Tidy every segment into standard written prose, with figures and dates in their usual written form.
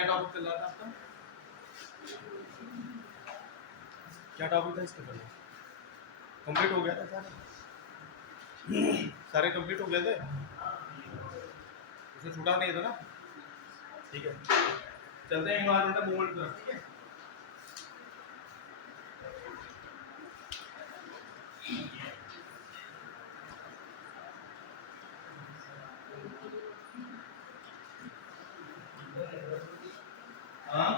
क्या टॉपिक चल रहा था आपका? क्या टॉपिक था इसके पहले? कंप्लीट हो गया था सारे कंप्लीट हो गए थे, उसे छूटा नहीं था ना। ठीक है, चलते हैं एनवायरमेंटल मूवमेंट की तरफ। ठीक है, हाँ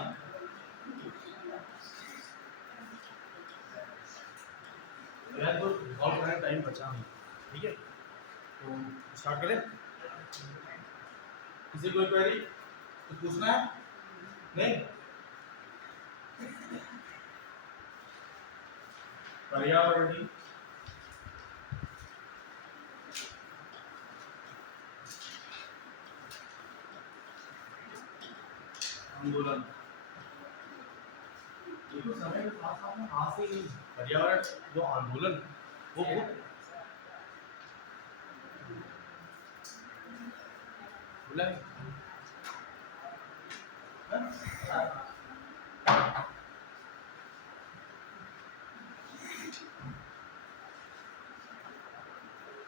यार तो बहुत सारा टाइम बचा नहीं। ठीक है, तो स्टार्ट करें। किसी कोई क्वेरी कुछ पूछना है? नहीं, पर्यावरणीय आंदोलन, देखो समय के साथ साथ में हाथ से नहीं, पर्यावरण जो आंदोलन वो बोला है। हाँ?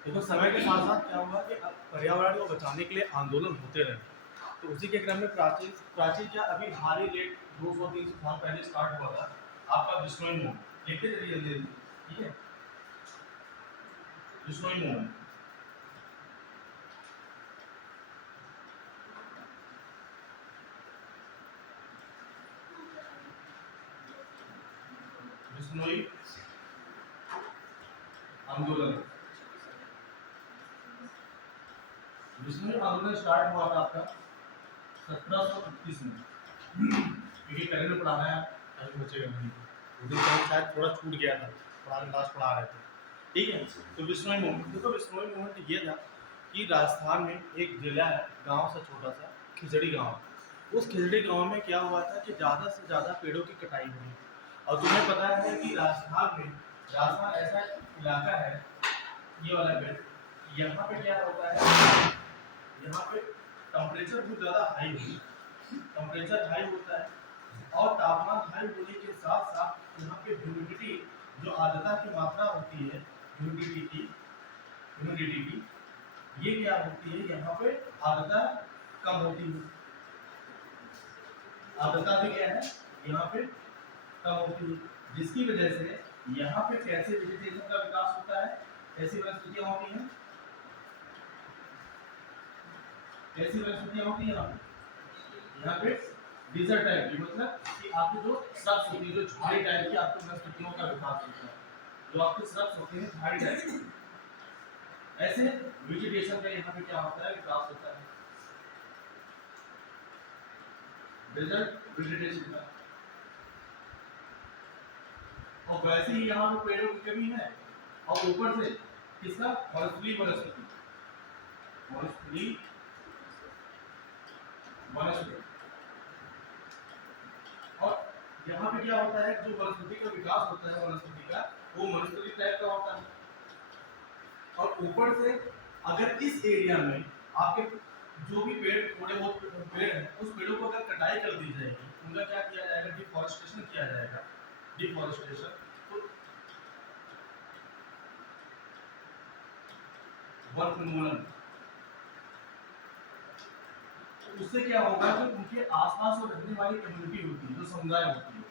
देखो समय के साथ साथ क्या हुआ कि अब पर्यावरण को बचाने के लिए आंदोलन होते रहे, तो उसी के क्रम में प्राचीन प्राचीन क्या अभी हाल ही लेट 200-300 साल पहले स्टार्ट हुआ था आपका बिश्नोई मूवमेंट। लिखते चलिए जल्दी जल्दी। ठीक है, बिश्नोई मूवमेंट, बिश्नोई आंदोलन। बिश्नोई आंदोलन स्टार्ट हुआ था आपका 1731 में, क्योंकि पहले में पढ़ाना है अभी बचेगा नहीं, उधर शायद थोड़ा छूट गया था, पढ़ाने क्लास पढ़ा रहे थे। ठीक है, तो बिश्नोई मूवमेंट, देखो बिश्नोई मूवमेंट ये था कि राजस्थान में एक जिला है, गांव सा छोटा सा खिचड़ी गांव। उस खिचड़ी गांव में क्या हुआ था कि ज़्यादा से ज़्यादा पेड़ों की कटाई हुई। और तुम्हें पता है कि राजस्थान ऐसा इलाका है, ये वाला बेल्ट, यहाँ पे क्या होता है, यहाँ पे टेम्परेचर बहुत ज़्यादा हाई होता है, टेम्परेचर हाई होता है और तापमान हाई होने के साथ साथ यहाँ पे ह्यूमिडिटी, जो आर्द्रता की मात्रा होती है, ह्यूमिडिटी की ये क्या होती है, यहाँ पे आर्द्रता कम होती है, आर्द्रता भी क्या है यहाँ पे कम होती है, जिसकी वजह से यहाँ पे कैसे वेजिटेशन का विकास होता है, ऐसी वनस्पतियां होती हैं, ऐसी वनस्पतियां होती हैं यहाँ पे डिजर्ट टाइप की, मतलब कि आपके जो श्रब्स होती है, जो झाड़ी टाइप की आपको वनस्पतियों का विकास होता है, जो आपके श्रब्स होते हैं झाड़ी टाइप की, ऐसे वेजिटेशन का यहाँ पे क्या होता है, विकास होता है, डेजर्ट वेजिटेशन का। और वैसे ही यहाँ पे पेड़ों की कमी है, और ऊपर से किसका, वनस्पति वनस्पति वनस्पति वनस्पति। और यहाँ पे क्या होता है, जो वनस्पति का विकास होता है वनस्पति का, वो वनस्पति टाइप का होता है। और ऊपर से अगर इस एरिया में आपके जो भी पेड़, थोड़े बहुत पेड़ हैं, उस पेड़ों को अगर कटाई कर दी जाएगी, उनका क्या किया जाएगा, डिफॉरेस्टेशन किया जाएगा, डिफॉरेस्टेशन, तो वन उन्मूलन, उससे क्या होगा कि उनके आसपास जो रहने वाली कम्युनिटी होती है, जो समुदाय होती है,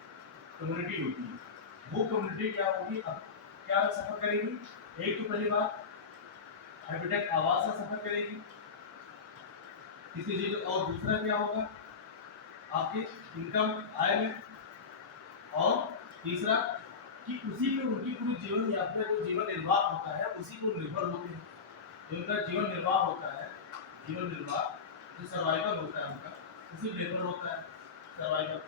कम्युनिटी होती है, वो कम्युनिटी क्या होगी, अब क्या सफर करेगी, एक तो पहली बात हैबिटेट आवास से सफर करेगी किसी चीज, और दूसरा क्या होगा आपके इनकम आय में, और तीसरा कि उसी पे उनकी पूरी जीवन यात्रा, जो जीवन निर्वाह होता है उसी को निर्भर होते हैं, जो उनका जीवन निर्वाह होता है, जीवन निर्वाह जो सर्वाइवल होता है उनका, उसी पर निर्भर होता है सर्वाइवल।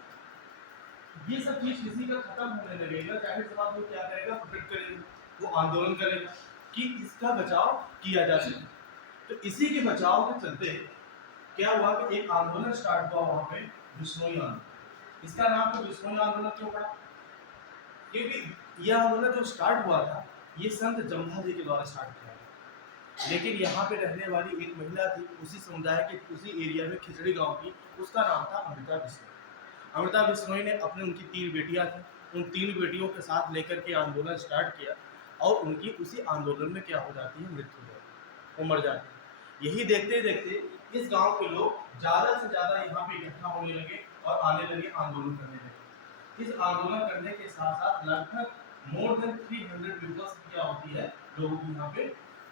ये सब चीज किसी का खत्म होने लगेगा, जाहिर सी बात वो क्या करेगा, प्रोटेक्ट करेगा, वो आंदोलन करेगा कि इसका बचाव किया जा सके। तो इसी के बचाव के चलते क्या हुआ कि एक आंदोलन स्टार्ट हुआ वहां पे, बिश्नोई आंदोलन। इसका नाम तो बिश्नोई आंदोलन क्यों पड़ा, क्योंकि यह आंदोलन जो स्टार्ट हुआ था, ये संत जमधा जी के द्वारा स्टार्ट किया गया। लेकिन यहाँ पे रहने वाली एक महिला थी उसी समुदाय की, उसी एरिया में, खिचड़ी गांव की, उसका नाम था अमृता बिश्नोई। अमृता बिश्नोई ने उनकी 3 बेटियां थी, उन 3 बेटियों के साथ लेकर के आंदोलन स्टार्ट किया और उनकी उसी आंदोलन में क्या हो जाती है, मृत्यु हो जाती है, वो मर जाती है। यही देखते देखते इस गांव के लोग ज़्यादा से ज़्यादा यहाँ पे इकट्ठा होने लगे और आने लगे, आंदोलन करने लगे। इस आंदोलन करने के साथ साथ लगभग मोर देन 300 पीपल्स की क्या होती है, लोगों की यहाँ पे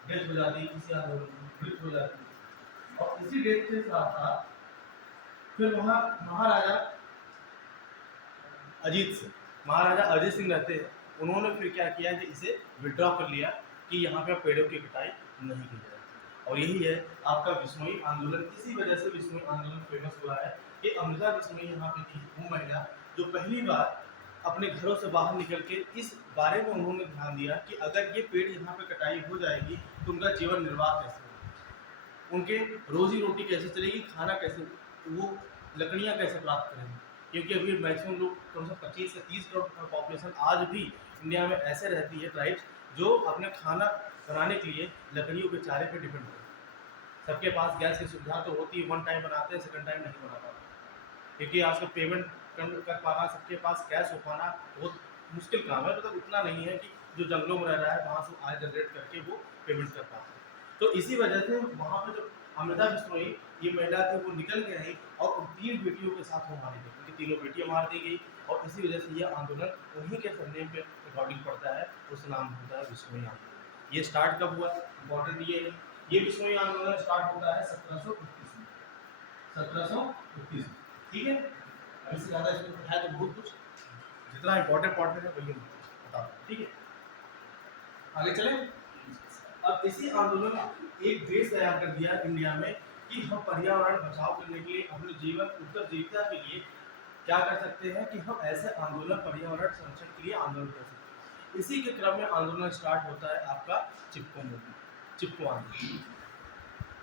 डेथ हो जाती है, किसी आंदोलन में मृत्यु हो जाती है। और इसी डेथ के साथ साथ फिर वहाँ महाराजा अजीत सिंह रहते हैं, उन्होंने फिर क्या किया कि इसे विड्रॉ कर लिया कि यहाँ पे पेड़ों की कटाई नहीं की जाए। और यही है आपका बिश्नोई आंदोलन। इसी वजह से बिश्नोई आंदोलन फेमस हुआ है कि अमृता बिश्नोई यहाँ पे थी वो महिला जो पहली बार अपने घरों से बाहर निकल के इस बारे में उन्होंने ध्यान दिया कि अगर ये पेड़ यहाँ पे कटाई हो जाएगी तो उनका जीवन निर्वाह कैसे होगा, उनके रोजी रोटी कैसे चलेगी, खाना कैसे, वो लकड़ियाँ कैसे प्राप्त करेंगे। क्योंकि अभी मैक्सिमम लोग कम से 25 से 30 करोड़ पॉपुलेशन आज भी इंडिया में ऐसे रहती है ट्राइब्स जो अपने खाना बनाने के लिए लकड़ियों के चारे पे डिपेंड है। सबके पास गैस की सुविधा तो होती है, 1 टाइम बनाते हैं, 2nd टाइम नहीं बना पाते, क्योंकि आज का पेमेंट कर पाना, सबके पास कैश हो पाना बहुत मुश्किल काम है। मतलब उतना नहीं है कि जो जंगलों में रह रहा है वहाँ से आय जनरेट करके वो पेमेंट कर पाते हैं। तो इसी वजह से वहाँ पे जो अमृता बिश्नोई ये महिला थी वो निकल के आई और उन 3 बेटियों के साथ वो मारी गई, उनकी 3 बेटियाँ मार दी गई। और इसी वजह से ये आंदोलन उन्हीं के सरनेम पे रिकॉर्डिंग पड़ता है, उस नाम होता है बिश्नोई आंदोलन। ये स्टार्ट कब हुआ, इम्पोर्टेंट ये है। ये बिश्नोई आंदोलन स्टार्ट होता है 1731 में, 1731 में, ठीक है। इससे ज़्यादा इसमें है तो बहुत कुछ, जितना इम्पोर्टेंट है वही बता दूँ, ठीक है। आगे चलें। अब इसी आंदोलन ने एक बेस तैयार कर दिया इंडिया में कि हम पर्यावरण बचाव करने के लिए, अपने जीवन उत्तरजीविता के लिए क्या कर सकते हैं कि हम ऐसे आंदोलन, पर्यावरण संरक्षण के लिए आंदोलन कर सकते हैं। इसी के क्रम में आंदोलन स्टार्ट होता है आपका चिपको मूवमेंट, चिपको आंदोलन।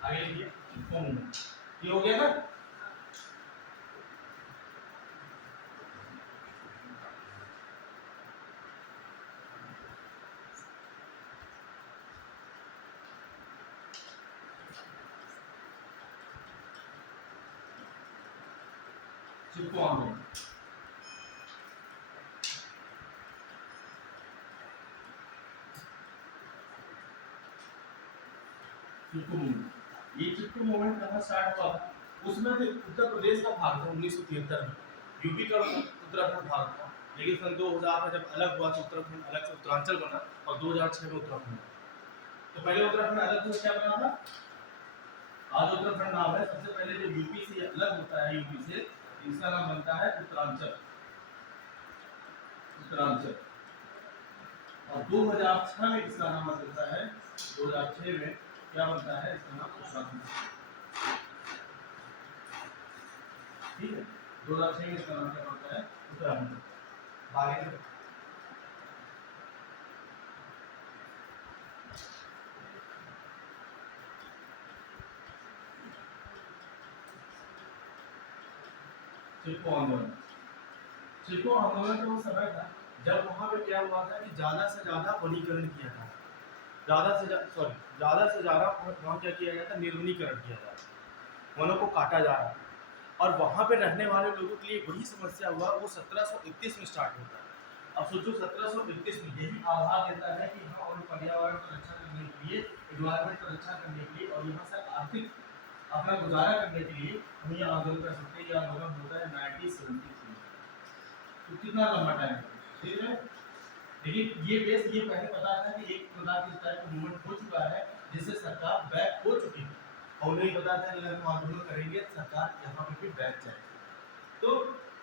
आगे लिखिए, चिपको मूवमेंट। ये हो गया ना। चिपको आंदोलन, चिपको मूवमेंट। ये चिपको मूवमेंट कहाँ स्टार्ट हुआ था, उसमें भी उत्तर प्रदेश का भाग था 1973 में, यूपी का उत्तराखंड भाग था। लेकिन सन 2000 में जब अलग हुआ तो उत्तराखंड अलग से उत्तरांचल बना और 2006 में उत्तराखंड। तो पहले उत्तराखंड अलग हुआ, क्या बना था, आज उत्तराखंड नाम है। सबसे पहले जो यूपी से अलग होता है, यूपी से, इसका नाम बनता है उत्तरांचल, उत्तरांचल। और 2006 में इसका नाम बदलता है, 2006 में क्या बनता है, इसका नाम उत्तराखंड, ठीक है। 2006 में इसका नाम क्या बनता है, उत्तराखंड। आगे चिपको आंदोलन। चिपको आंदोलन तो वो समय था जब वहाँ पे क्या हुआ था कि ज़्यादा से ज़्यादा वनीकरण किया था, ज़्यादा से ज़्यादा वहाँ क्या किया गया था, निर्वनीकरण किया जा रहा, वनों को काटा जा रहा। और वहाँ पे रहने वाले लोगों के लिए वही समस्या हुआ, वो 1731 में स्टार्ट होता है। अब सोचो 1731 में यही आधार देता है कि हाँ, और पर्यावरण की रक्षा करने के लिए, एनवायरमेंट की रक्षा करने के लिए और यहाँ से आर्थिक अपना गुजारा करने के लिए हम ये आंदोलन कर सकते हैं। ये आंदोलन होता है 1973, तो कितना लंबा टाइम है, ठीक है। लेकिन ये बेस ये पहले पता था कि एक प्रकार की टाइप का मूवमेंट हो चुका है जिससे सरकार बैक हो चुकी है, और नहीं पता था कि अगर हम आंदोलन करेंगे सरकार यहाँ पे भी बैक जाएगी। तो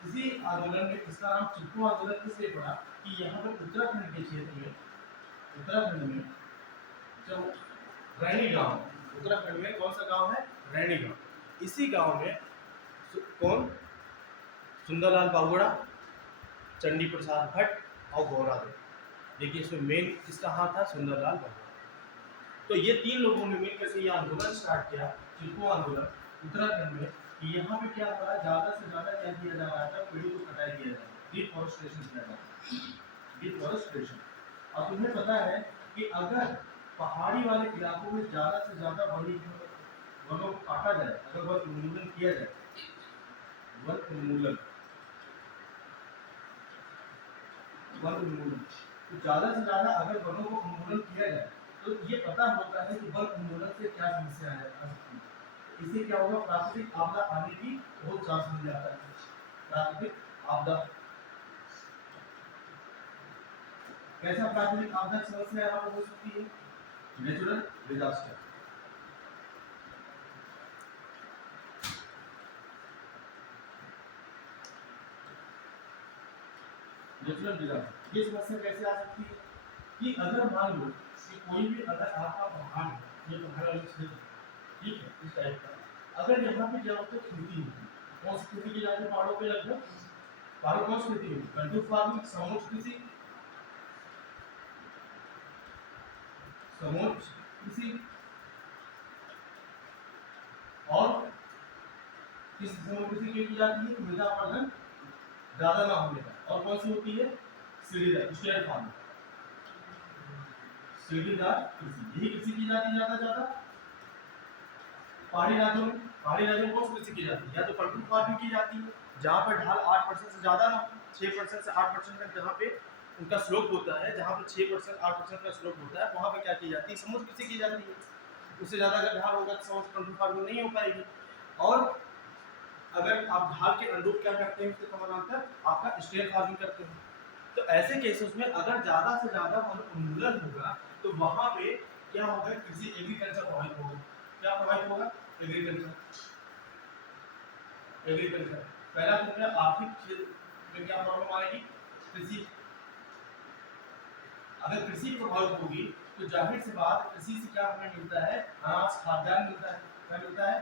इसी आंदोलन में इसका नाम चिपको आंदोलन इसलिए पड़ा कि यहाँ पर उत्तराखंड के क्षेत्र में, उत्तराखंड में जो रैनी गांव, उत्तराखंड में कौन सा गांव है, रैनी गांव। इसी गांव में कौन, सुंदरलाल बाहुड़ा, चंडी प्रसाद भट्ट और गौरादेव। देखिए इसमें मेन किसका हाथ था, सुंदरलाल बाहुड़ा। तो ये 3 लोगों ने मिलकर से ये आंदोलन स्टार्ट किया, चिपको आंदोलन, उत्तराखंड में। यहाँ पे क्या हो रहा है, ज़्यादा से ज़्यादा क्या किया जा रहा था, पेड़ों को कटाई किया जा रहा है, डिफॉरेस्टेशन किया जा रहा है, डिफॉरेस्टेशन। और तुम्हें पता है कि अगर पहाड़ी वाले इलाकों में ज़्यादा से ज़्यादा वनों को काटा जाए, अगर वन उन्मूलन किया जाए, वन उन्मूलन तो ज़्यादा से ज़्यादा अगर वनों को उन्मूलन किया जाए तो ये पता होता है कि वन उन्मूलन से क्या समस्या आ सकती है। इससे क्या होगा, प्राकृतिक आपदा आने की बहुत चांस मिल जाता है। प्राकृतिक आपदा, कैसा प्राकृतिक आपदा की समस्या यहाँ पर हो सकती है? Natural disaster. नेचुरल डिजास्टर, ये समस्या कैसे आ सकती है कि अगर मान लो कि कोई भी अगर आपका पहाड़ है, ये पहाड़ वाली क्षेत्र, ठीक है, इस टाइप का, अगर यहाँ पे क्या होता है, खेती होती है, कौन सी खेती की जाती है पहाड़ों पे? लगभग पहाड़ों कौन सी खेती होती है? कंट्रोल फार्मिंग, समोच्च कृषि, समोच्च कृषि, और किस समोच्च कृषि की जाती है? मृदा अपरदन ज्यादा ना होने का। और कौन सी होती है? सीढ़ीदार, स्टेयर फार्मिंग, सीढ़ीदार कृषि, यही कृषि की जाती है ज्यादा। पहाड़ी राज्यों में कौन सी कृषि की जाती है? या तो कंट्रोल फार्मिंग की जाती है, जहाँ पर ढाल 8% से ज्यादा ना, 6% से 8% तक जहाँ पे उनका स्लोप होता है, जहाँ पे 6% 8% का स्लोप होता है, वहाँ पे क्या की जाती है? समुद्र कृषि की जाती है। उससे ज्यादा अगर ढाल होगा तो समुद्र कंट्रोल फार्मिंग नहीं हो पाएगी। और अगर आप ढाल के अनुरूप क्या करते हैं, उसके समानांतर आपका स्टेयर फार्मिंग करते हैं। तो ऐसे केसेस में अगर ज्यादा से ज्यादा वन उन्मूलन होगा तो वहां पे क्या होगा? कृषि, एग्रीकल्चर प्रभावित होगा। क्या प्रभावित होगा? एग्रीकल्चर। पहला तो क्या, आर्थिक क्षेत्र में क्या प्रॉब्लम आएगी? कृषि। अगर कृषि प्रभावित होगी तो जाहिर सी बात, कृषि से क्या हमें मिलता है? अनाज, खाद्यान्न मिलता है। क्या मिलता है?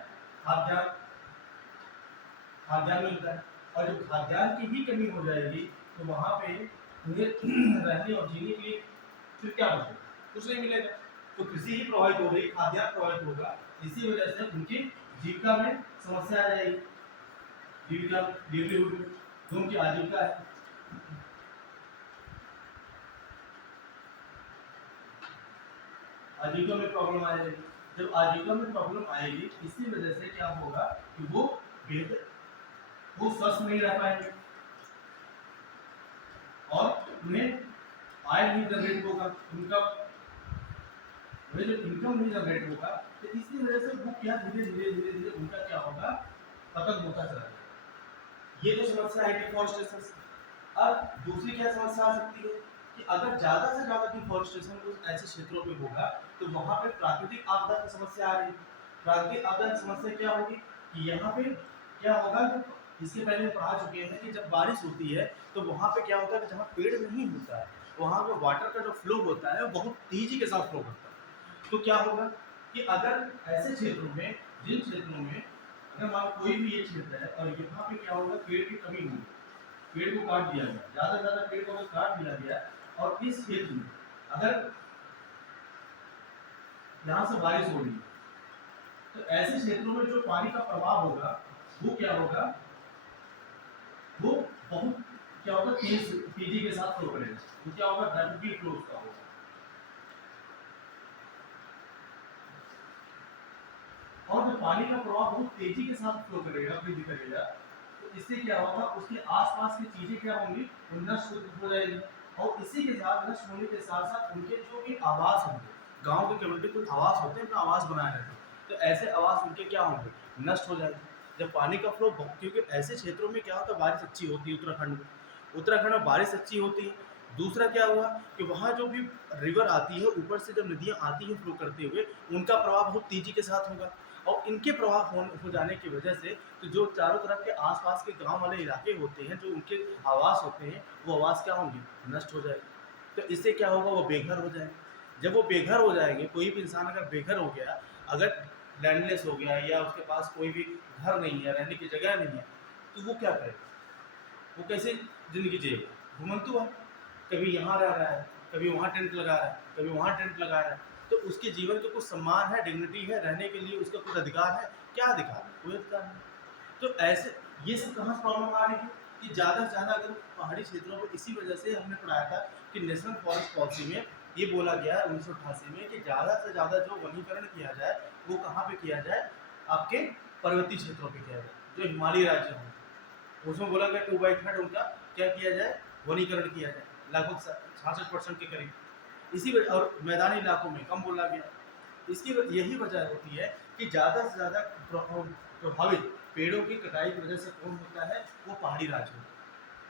खाद्यान्न मिलता है। और जब खाद्यान्न की ही कमी हो जाएगी तो वहां पे रहने और जीने के लिए फिर क्या बचेगा? कुछ नहीं मिलेगा। तो कृषि ही प्रभावित हो रही, खाद्यान्न प्रभावित होगा, इसी वजह से उनकी जीविका में समस्या आ जाएगी। जीविका, लिवलीहुड, जो उनकी आजीविका है, आजीविका में प्रॉब्लम आ जाएगी। जब आजीविका में प्रॉब्लम आएगी, इसी वजह से क्या होगा कि वो स्वस्थ नहीं रह पाएंगे और उन्हें आय नहीं जनरेट होगा, उनका जो इनकम नहीं जनरेट होगा। तो इसी वजह से वो क्या धीरे धीरे उनका क्या होगा? खत्म होता चला जाएगा। ये जो समस्या है डिफॉरेस्टेशन। अब दूसरी क्या समस्या आ सकती है कि अगर ज्यादा से ज्यादा डिफॉरेस्टेशन ऐसे क्षेत्रों पे होगा तो वहां पे प्राकृतिक आपदा की समस्या आ रही है। प्राकृतिक आपदा की समस्या क्या होगी कि यहाँ पे क्या होगा, इसके पहले हम पढ़ा चुके हैं कि जब बारिश होती है तो वहाँ पे क्या होता है कि जहाँ पेड़ नहीं होता है वहाँ पे वाटर का जो फ्लो होता है वो बहुत तेजी के साथ फ्लो करता है। तो क्या होगा कि अगर ऐसे क्षेत्रों में, जिन क्षेत्रों में अगर मान कोई भी ये क्षेत्र है और यहाँ पे क्या होगा, पेड़ की कमी होगी, पेड़ को काट दिया गया, ज्यादा से ज्यादा पेड़ को अगर काट दिया गया और इस क्षेत्र में अगर यहाँ से बारिश हो रही है तो ऐसे क्षेत्रों में जो पानी का प्रवाह होगा वो क्या होगा, वो बहुत क्या होगा, तेजी के साथ फ्लो करेगा। वो क्या होगा? रैपिड फ्लो उसका होगा। और जो पानी का प्रवाह बहुत तेजी के साथ फ्लो करेगा, वृद्धि करेगा, तो इससे क्या होगा, उसके आसपास की चीजें क्या होंगी, वो नष्ट हो जाएगी। और इसी के साथ नष्ट होने के साथ साथ उनके जो भी आवास होंगे, गांव के कम्युनिटी कुछ आवास होते हैं, अपना आवास बनाए रहते हैं, तो ऐसे आवास उनके क्या होंगे, नष्ट हो जाएंगे। जब पानी का फ्लो, क्योंकि ऐसे क्षेत्रों में क्या होता है, बारिश अच्छी होती है, उत्तराखंड में बारिश अच्छी होती है। दूसरा क्या हुआ कि वहाँ जो भी रिवर आती है, ऊपर से जब नदियाँ आती हैं फ्लो करते हुए, उनका प्रवाह बहुत तेजी के साथ होगा और इनके प्रवाह हो जाने की वजह से तो जो चारों तरफ के आसपास के गांव वाले इलाके होते हैं, जो उनके आवास होते हैं, वो आवास क्या होंगे, नष्ट हो जाएंगे। तो इससे क्या होगा, वो बेघर हो जाएंगे। जब वो बेघर हो जाएंगे, कोई भी इंसान अगर बेघर हो गया, अगर लैंडलेस हो गया या उसके पास कोई भी घर नहीं है, रहने की जगह नहीं है, तो वो क्या करेगा, वो कैसे जिंदगी जिएगा? घुमंतु है, कभी यहाँ रह रहा है, कभी वहाँ टेंट लगा रहा है, कभी वहाँ टेंट लगा रहा है। तो उसके जीवन का कुछ सम्मान है, डिग्निटी है, रहने के लिए उसका कुछ अधिकार है? क्या अधिकार है? कोई अधिकार नहीं। तो ऐसे ये सब कहाँ प्रॉब्लम आ रही है कि ज़्यादा से ज़्यादा अगर पहाड़ी क्षेत्रों में, इसी वजह से हमने पढ़ाया था कि नेशनल फॉरेस्ट पॉलिसी में ये बोला गया 1988 में कि ज़्यादा से ज़्यादा जो वनीकरण किया जाए वो कहाँ पे किया जाए, आपके पर्वतीय क्षेत्रों पे किया जाए, जो हिमालयी राज्य हों। उसमें बोला गया 2/3 उनका क्या किया जाए, वनीकरण किया जाए, लगभग 66% के करीब। इसी वजह और मैदानी इलाकों में कम बोला गया। इसकी यही वजह होती है कि ज़्यादा से ज़्यादा प्रभावित पेड़ों की कटाई की वजह से कौन होता है, वो पहाड़ी राज्य होता है।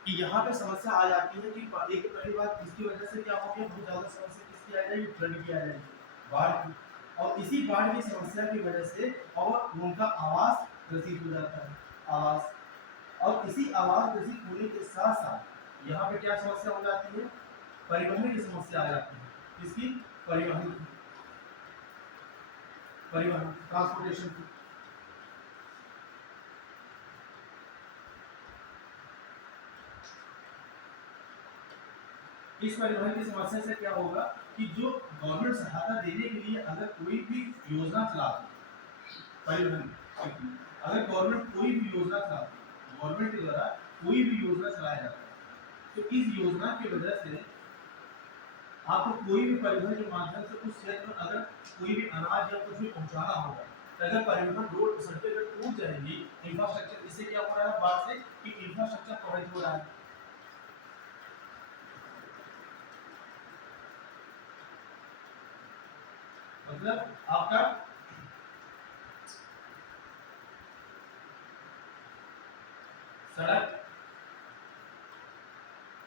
कि यहाँ पे समस्या आ जाती है कि एक तो पहली बात इसकी वजह से क्या हो गया, बहुत ज़्यादा समस्या किसकी आ जाएगी, फ्लड की आ जाएगी, बाढ़ की। और इसी बाढ़ की समस्या की वजह से और उनका आवास ग्रसित हो जाता है, आवास। और इसी आवास ग्रसित होने के साथ साथ यहाँ पे क्या समस्या हो जाती है, परिवहन की समस्या आ जाती है। इसकी परिवहन ट्रांसपोर्टेशन की। इस परिवहन की समस्या से क्या होगा कि जो गवर्नमेंट सहायता देने के लिए अगर कोई भी योजना चलाती परिवहन की, अगर गवर्नमेंट कोई भी योजना चलाती, गवर्नमेंट के द्वारा कोई भी योजना चलाया जाता है, तो इस योजना की वजह से आपको कोई भी परिवहन के माध्यम से उस क्षेत्र में अगर कोई भी अनाज या कुछ भी पहुंचाना होगा, तो अगर परिवहन रोड सड़कें अगर टूट जाएंगी, इंफ्रास्ट्रक्चर, इससे क्या हो रहा है बात से कि इंफ्रास्ट्रक्चर प्रभावित हो रहा है। मतलब आपका सड़क,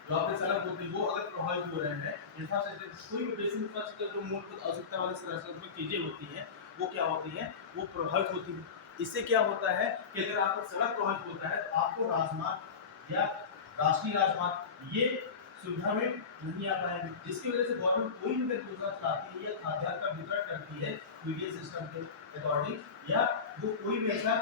जो आपके सड़क होती है वो अगर प्रभावित हो रहे हैं, इंफ्रास्ट्रक्चर, कोई भी बेसिक इंफ्रास्ट्रक्चर जो मूलभूत आवश्यकता वाले संरचनात्मक चीजें होती हैं, वो क्या होती हैं, वो प्रभावित होती हैं। इससे क्या होता है कि अगर आपका सड़क प्रभावित होता है तो आपको राजमार्ग या राष्ट्रीय राजमार्ग ये सुविधा में नहीं आ पाएंगे, जिसकी वजह से गवर्नमेंट कोई भी अगर योजना चलाती है या खाद्यान्न का वितरण करती है पीडीएस सिस्टम के अकॉर्डिंग, या वो कोई भी ऐसा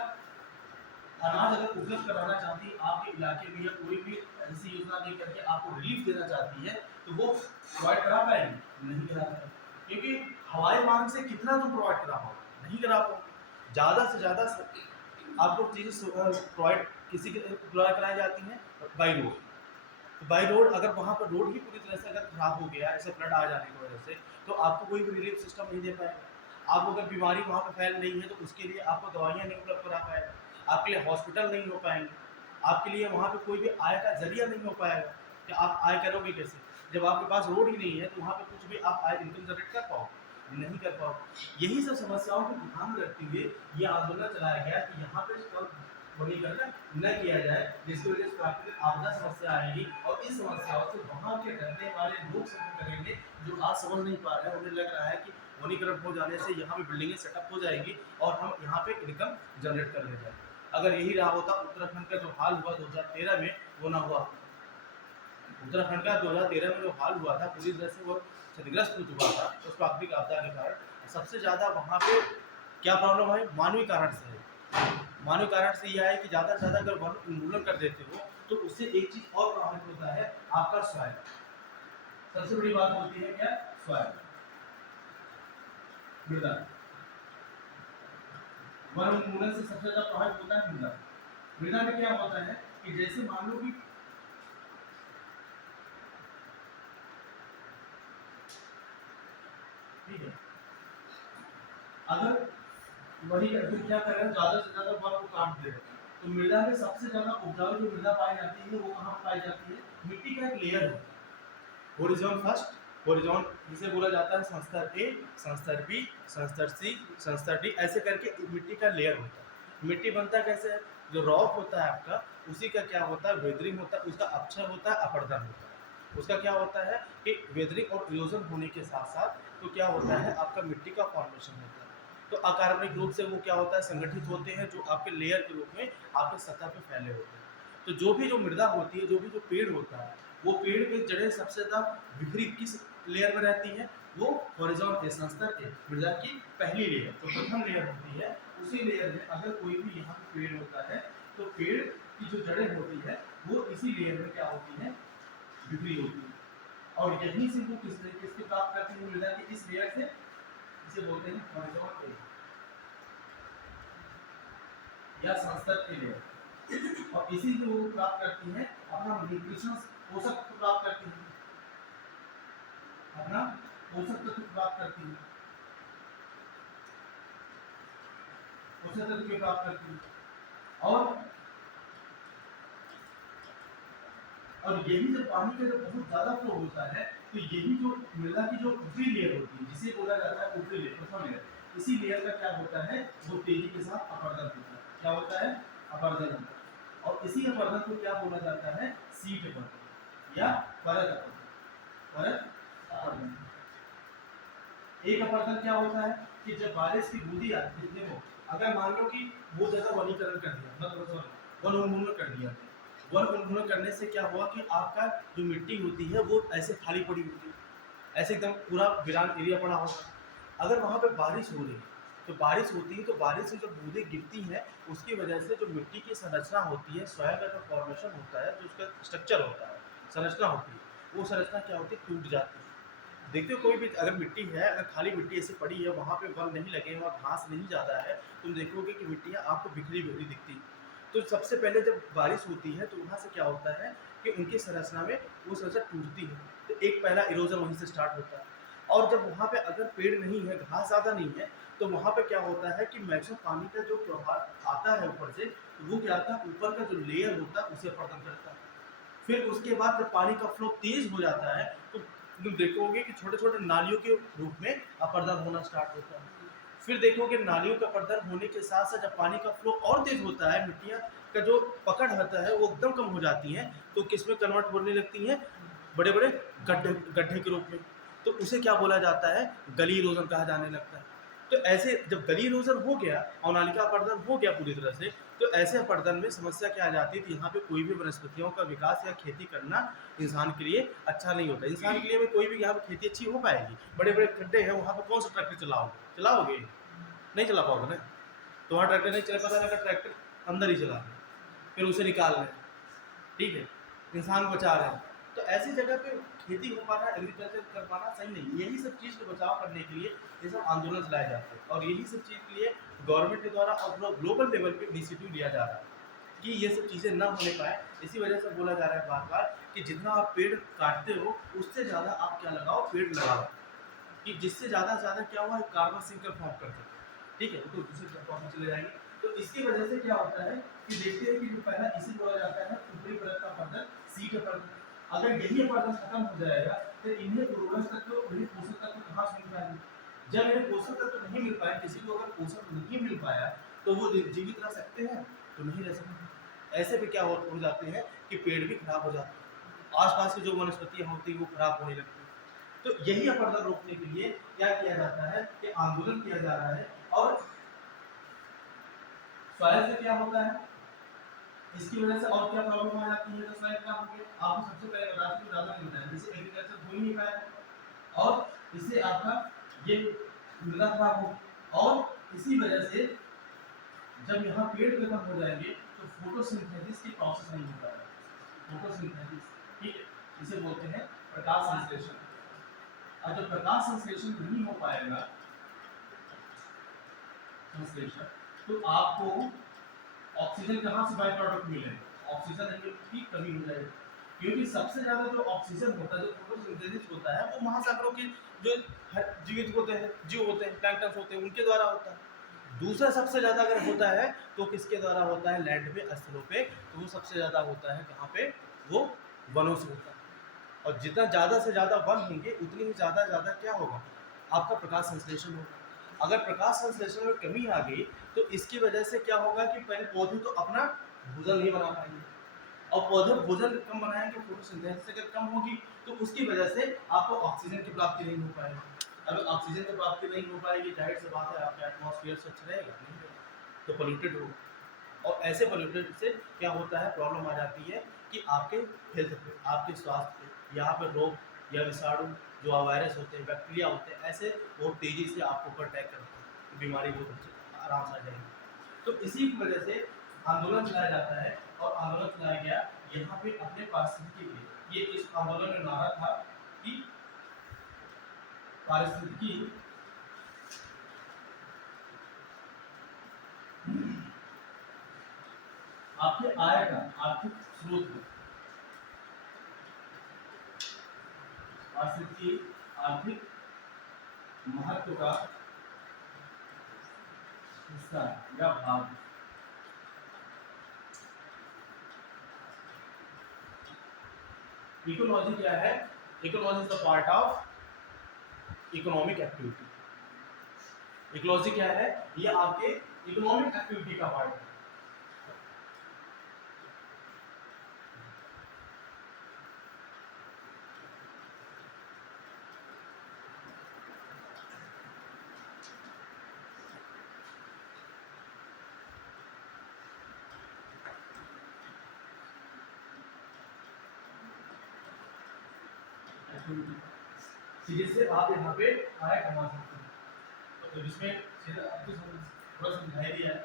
अनाज अगर उपलब्ध कराना चाहती है आपके इलाके में, या कोई भी ऐसी योजना दे करके आपको रिलीफ देना चाहती है, तो वो प्रोवाइड करा पाएंगे, नहीं करा पाएंगे, क्योंकि हवाई मार्ग से कितना तुम प्रोवाइड करा पाओगे, नहीं करा पाओगे। ज़्यादा से ज़्यादा आपको चीज़ें प्रोवाइड किसी के प्रोवाइड कराई जाती हैं बाई रोड। तो बाई रोड अगर वहाँ पर रोड ही पूरी तरह से अगर खराब हो गया, ऐसे फ्लड आ जाने की वजह से, तो आपको कोई भी रिलीफ सिस्टम नहीं दे पाएगा। आपको अगर बीमारी वहाँ पर फैल रही है तो उसके लिए आपको दवाइयाँ नहीं उपलब्ध करा पाएगा, आपके लिए हॉस्पिटल नहीं हो पाएंगे, आपके लिए वहाँ पे कोई भी आय का जरिया नहीं हो पाएगा कि आप आय करोगे कैसे, जब आपके पास रोड ही नहीं है तो वहाँ पे कुछ भी आप आय इनकम जनरेट कर पाओ, नहीं कर पाओ। यही सब समस्याओं को ध्यान में रखते हुए ये आंदोलन चलाया गया कि यहाँ पे वनीकरण न किया जाए, जिसकी वजह से प्राकृतिक आपदा समस्या आएगी और इस समस्याओं से वहाँ के रहने वाले लोग सफर करेंगे, जो आज समझ नहीं पा रहे हैं। उन्हें लग रहा है कि वनीकरण हो जाने से यहाँ पे बिल्डिंगें सेटअप हो जाएंगी और हम यहाँ पे इनकम जनरेट कर ले जाएंगे। अगर यही रहा होता, उत्तराखंड का जो हाल हुआ 2013 में वो ना हुआ। उत्तराखंड का 2013 में जो हाल हुआ था पूरी तरह से वो क्षतिग्रस्त हो चुका था उस प्राकृतिक आपदा के कारण। सबसे ज़्यादा वहाँ पे क्या प्रॉब्लम है, मानवीय कारण से है। मानवीय कारण से यह है कि ज़्यादा से ज़्यादा अगर वन उन्मूलन कर देते हो तो उससे एक चीज़ और प्रभावित होता है, आपका सॉइल। सबसे बड़ी बात होती है क्या, सॉइल, मृदा। वन उन्मूलन से सबसे ज़्यादा प्रभावित होता है मृदा। मृदा में क्या होता है कि जैसे मान लो कि ठीक है, अगर वही क्या कर रहे हैं, ज्यादा से ज्यादा वन को काट दे रहे हैं, तो मृदा में सबसे ज्यादा उपजाऊ जो मृदा पाई जाती है वो कहाँ पाई जाती है, मिट्टी का एक लेयर होता है, होरिजोन फर्स्ट, होरिजोन जिसे बोला जाता है संस्तर ए, संस्तर बी, संस्तर सी, संस्तर डी, ऐसे करके मिट्टी का लेयर होता है। मिट्टी बनता कैसे है, जो रॉक होता है आपका, उसी का क्या होता है, वेदरिंग होता है, उसका अक्षय होता है, अपरदन होता है। उसका क्या होता है कि वेदरिंग और इरोजन होने के साथ साथ तो क्या होता है, आपका मिट्टी का फॉर्मेशन होता है। तो अकार्बनिक रूप से वो क्या होता है, संगठित होते हैं, जो आपके लेयर के रूप में आपके सतह पे फैले होते हैं। तो जो भी जो मृदा होती है, जो भी जो पेड़ होता है, वो पेड़ की जड़ें सबसे ज़्यादा बिखरी किस लेयर में रहती हैं, वो हॉरिजॉन के संस्तर के मृदा की पहली लेयर, जो प्रथम लेयर होती है, उसी लेयर में अगर कोई भी यहाँ पेड़ होता है तो पेड़ की जो जड़ें होती है वो इसी लेयर में क्या होती है, बिखरी होती है। और यहीं से वो किस तरीके से प्राप्त करती है मृदा की इस लेयर से, इसे बोलते हैं हॉरिजॉन के या संस्तर के लेयर। और इसी से वो प्राप्त करती है अपना न्यूट्रिशन, पोषक प्राप्त करती है, अपना पोषक तत्व प्राप्त करती है, पोषक तत्व प्राप्त करती है। और यही जब पानी का जब बहुत ज्यादा फ्लो होता है तो यही जो मृदा की जो ऊपरी लेयर होती है जिसे बोला जाता है ऊपरी लेयर, प्रथम लेयर, इसी लेयर का क्या होता है वो तेजी के साथ अपर्दन होता है। क्या होता है? अपर्दन होता है। और इसी अपर्दन को क्या बोला जाता है? सीट अपर्दन या परत अपर्दन। परत अपर्दन। एक अपर्दन क्या होता है कि जब बारिश की बूंदी आती है, देखो अगर मान लो कि वो जगह वनीकरण कर दिया, मतलब वन उन्मूलन कर दिया, वन उन्मूलन करने से क्या हुआ कि आपका जो मिट्टी होती है वो ऐसे खाली पड़ी होती है, ऐसे एकदम पूरा वीरान एरिया पड़ा होगा। अगर वहाँ पे बारिश हो रही है तो बारिश होती है, तो बारिश से जो बूंदें गिरती हैं उसकी वजह से जो मिट्टी की संरचना होती है, सॉइल का जो फॉर्मेशन होता है, जो उसका स्ट्रक्चर होता है, संरचना होती है, वो संरचना क्या होती है? टूट जाती है। देखते हो कोई भी अगर मिट्टी है, अगर खाली मिट्टी ऐसी पड़ी है, वहाँ पे वन नहीं लगे, वहाँ घास नहीं ज़्यादा है, तुम देखोगे कि मिट्टियाँ आपको बिखरी बिखरी दिखती है। तो सबसे पहले जब बारिश होती है तो वहाँ से क्या होता है कि उनकी संरचना में वो संरचना टूटती है, तो एक पहला इरोजन वहीं से स्टार्ट होता है। और जब वहाँ पे अगर पेड़ नहीं है, घास ज़्यादा नहीं है, तो वहाँ पे क्या होता है कि मैक्सिमम पानी का जो प्रवाह आता है ऊपर से, तो वो क्या आता है, ऊपर का जो लेयर होता है उसे अपर्दन करता है। फिर उसके बाद जब पानी का फ्लो तेज हो जाता है तो तुम देखोगे कि छोटे छोटे नालियों के रूप में अपर्दन होना स्टार्ट होता है। फिर देखोगे नालियों का अपर्दन होने के साथ साथ जब पानी का फ्लो और तेज होता है, मिट्टियाँ का जो पकड़ होता है वो एकदम कम हो जाती हैं, तो किस में कन्वर्ट होने लगती हैं? बड़े बड़े गड्ढे गड्ढे के रूप में। तो उसे क्या बोला जाता है? गली इरोजन कहा जाने लगता है। तो ऐसे जब गली इरोजन हो गया और नालिका अपर्दन हो गया पूरी तरह से, तो ऐसे अपर्दन में समस्या क्या आ जाती है कि यहाँ पे कोई भी वनस्पतियों का विकास या खेती करना इंसान के लिए अच्छा नहीं होता। इंसान के लिए में कोई भी यहाँ पे खेती अच्छी हो पाएगी? बड़े बड़े खड्डे हैं, वहाँ पे कौन सा ट्रैक्टर चलाओगे? चलाओगे नहीं चला पाओगे ना। तो वहाँ ट्रैक्टर नहीं चला पाता, अगर ट्रैक्टर अंदर ही चला रहे, फिर उसे निकाल रहे, ठीक है, इंसान बचा रहे हैं। तो ऐसी जगह पे खेती हो पाना, एग्रीकल्चर कर पाना सही नहीं। यही सब चीज़ को बचाव करने के लिए ये सब आंदोलन चलाए जाते हैं, और यही सब चीज़ के लिए गवर्नमेंट के द्वारा और ग्लोबल लेवल पे इनिशिएटिव लिया जा रहा है कि ये सब चीज़ें ना होने पाए। इसी वजह से बोला जा रहा है बार बार कि जितना आप पेड़ काटते हो उससे ज़्यादा आप क्या लगाओ? पेड़ लगाओ, कि जिससे ज़्यादा से ज़्यादा क्या हुआ? कार्बन सिंक फॉर्म कर सकते हैं, ठीक है। तो दूसरे टॉपिक चले जाएंगे। तो इसकी वजह से क्या होता है कि देखते हैं कि जो पहला इसी बोला जाता है ऊपरी परत का अपर्दन, सी का अपर्दन। अगर यही अपर्दन खत्म हो जाएगा तो इन्हें उर्वरक तत्व, इन्हें पोषक तत्व कहाँ से मिल पाएंगे? जब इन्हें पोषक तत्व नहीं मिल पाए, किसी को अगर पोषक नहीं मिल पाया तो वो जीवित रह सकते हैं? तो नहीं रह सकते। ऐसे में क्या हो जाते हैं कि पेड़ भी खराब हो जाते हैं, आसपास की जो वनस्पतियाँ होती हैं वो खराब होने लगती हैं। तो यही अपर्दन रोकने के लिए क्या किया जाता है कि आंदोलन किया जा रहा है। और सॉइल से क्या होता है, इसकी वजह से और क्या प्रॉब्लम आ जाती है? तो सॉइल क्या होंगे आपको सबसे पहले बता दूं, ज़्यादा नहीं बताया, जैसे एग्रीकल्चर हो ही नहीं पाया और इससे आपका ये मृदा खराब हो। और इसी वजह से जब यहाँ पेड़ खत्म हो जाएंगे तो फोटोसिंथेसिस की प्रोसेस नहीं हो पाएगा। फोटोसिंथेसिस, ठीक है, इसे बोलते हैं प्रकाश संश्लेषण। और जब प्रकाश संश्लेषण नहीं हो पाएगा, संश्लेषण, तो आपको ऑक्सीजन कहाँ से बाय प्रोडक्ट मिलेगा? ऑक्सीजन की कमी हो जाएगी, क्योंकि सबसे ज्यादा जो ऑक्सीजन होता है, जो फोटोसिंथेसिस होता है, वो महासागरों के जो जीवित होते हैं, जीव होते हैं, प्लैंक्टन होते हैं, उनके द्वारा होता है। दूसरा सबसे ज्यादा अगर होता है तो किसके द्वारा होता है? लैंड पे, स्थलों पे। तो वो सबसे ज्यादा होता है कहाँ पे? वो वनों से होता है। और जितना ज़्यादा से ज़्यादा वन होंगे उतनी ही ज़्यादा क्या होगा? आपका प्रकाश संश्लेषण होगा। अगर प्रकाश संश्लेषण में कमी आ गई तो इसकी वजह से क्या होगा कि पहले पौधे तो अपना भोजन नहीं बना पाएंगे, और पौधे भोजन कम बनाएंगे, फोटोसिंथेसिस अगर कम होगी तो उसकी वजह से आपको ऑक्सीजन की प्राप्ति नहीं हो पाएगी। अगर ऑक्सीजन की प्राप्ति नहीं हो पाएगी, जाहिर सी बात है आपका एटमॉस्फेयर स्वच्छ रहेगा नहीं रहेगा, तो पोल्यूटेड होगा। और ऐसे पोल्यूटेड से क्या होता है? प्रॉब्लम आ जाती है कि आपके हेल्थ पे, आपके स्वास्थ्य पे, यहाँ पर रोग या विषाणु जो वायरस होते हैं, बैक्टीरिया होते हैं, ऐसे बहुत तेज़ी से आपके ऊपर अटैक करते हैं, बीमारी बहुत अच्छी आराम से आ जाएगी। तो इसी की वजह से आंदोलन चलाया जाता है, और आंदोलन चलाया गया यहाँ पे अपने पारिस्थितिकी के लिए। ये इस आंदोलन में नारा था कि पारिस्थितिकी आपके आय का आर्थिक स्रोत है, पारिस्थितिकी आर्थिक महत्व का हिस्सा या भाग। इकोलॉजी क्या है? Ecology is the part of economic activity. Ecology क्या है? ये आपके इकोनॉमिक एक्टिविटी का पार्ट है। जिससे आप यहाँ पे आय कमा सकते हैं। तो इसमें सीधा आपको थोड़ा समझाई दिया है।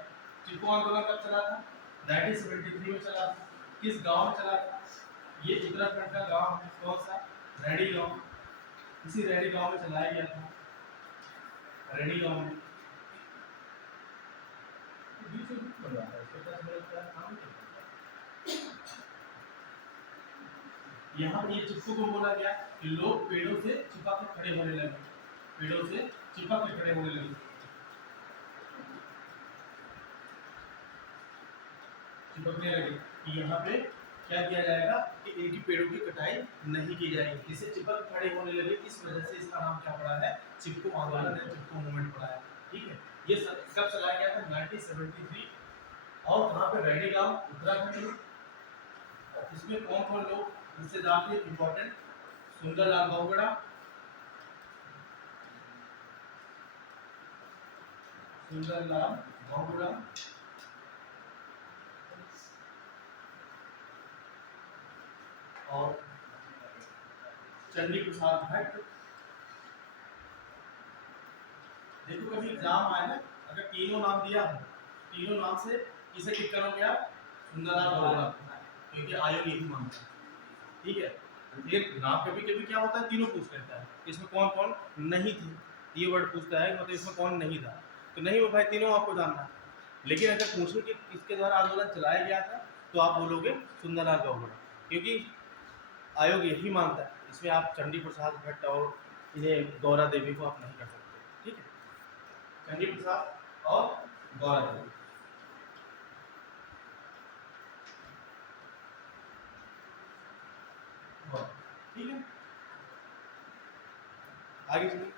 चिपको आंदोलन कब चला था? 1973 में चला था। किस गांव में चला था? ये उत्तराखंड का गांव है। कौन सा? रैणी गांव। इसी रैणी गांव में चलाया गया था। रैणी गांव में बीच में बन रहा है, इसको 10 मिनट का काम करता है। यहाँ पे ये चिपको को बोला गया कि लोग पेड़ों से चिपक कर खड़े होने लगे। पेड़ों से चिपक कर खड़े होने लगे। चिपकने लगे कि यहाँ पे क्या किया जाएगा कि एक ही पेड़ों की कटाई नहीं की जाएगी। जिससे चिपक खड़े होने लगे, इस वजह से इसका नाम क्या पड़ा है? चिपको आंदोलन या चिपको मूवमेंट पड़ा है। ठीक है, ये कब चलाया गया था? 1973। और कहाँ पे? रैणी गांव, उत्तराखंड में। इसमें कौन कौन लोग हिस्सेदार थे? इंपॉर्टेंट: सुंदरलाल बहुगुणा, सुंदरलाल बहुगुणा, और चंडी प्रसाद भट्ट। देखो कभी एग्जाम आए ना, अगर तीनों नाम दिया हो, तीनों नाम से किसे टिक करोगे आप? सुंदरलाल बहुगुणा, क्योंकि आयोग यही मानता है। ठीक है, फिर नाम कभी कभी क्या होता है, तीनों पूछ लेता है, इसमें कौन कौन नहीं थे, ये वर्ड पूछता है, मतलब इसमें कौन नहीं था। तो नहीं वो भाई तीनों आपको जानना है। लेकिन अगर पूछे कि किसके द्वारा आंदोलन चलाया गया था, तो आप बोलोगे सुंदरलाल बहुगुणा, क्योंकि आयोग यही मानता है। इसमें आप चंडी प्रसाद भट्ट और इन्हें गौरा देवी को आप नहीं कर सकते। ठीक है, चंडी प्रसाद और गौरा देवी। ठीक है, आगे चलिए।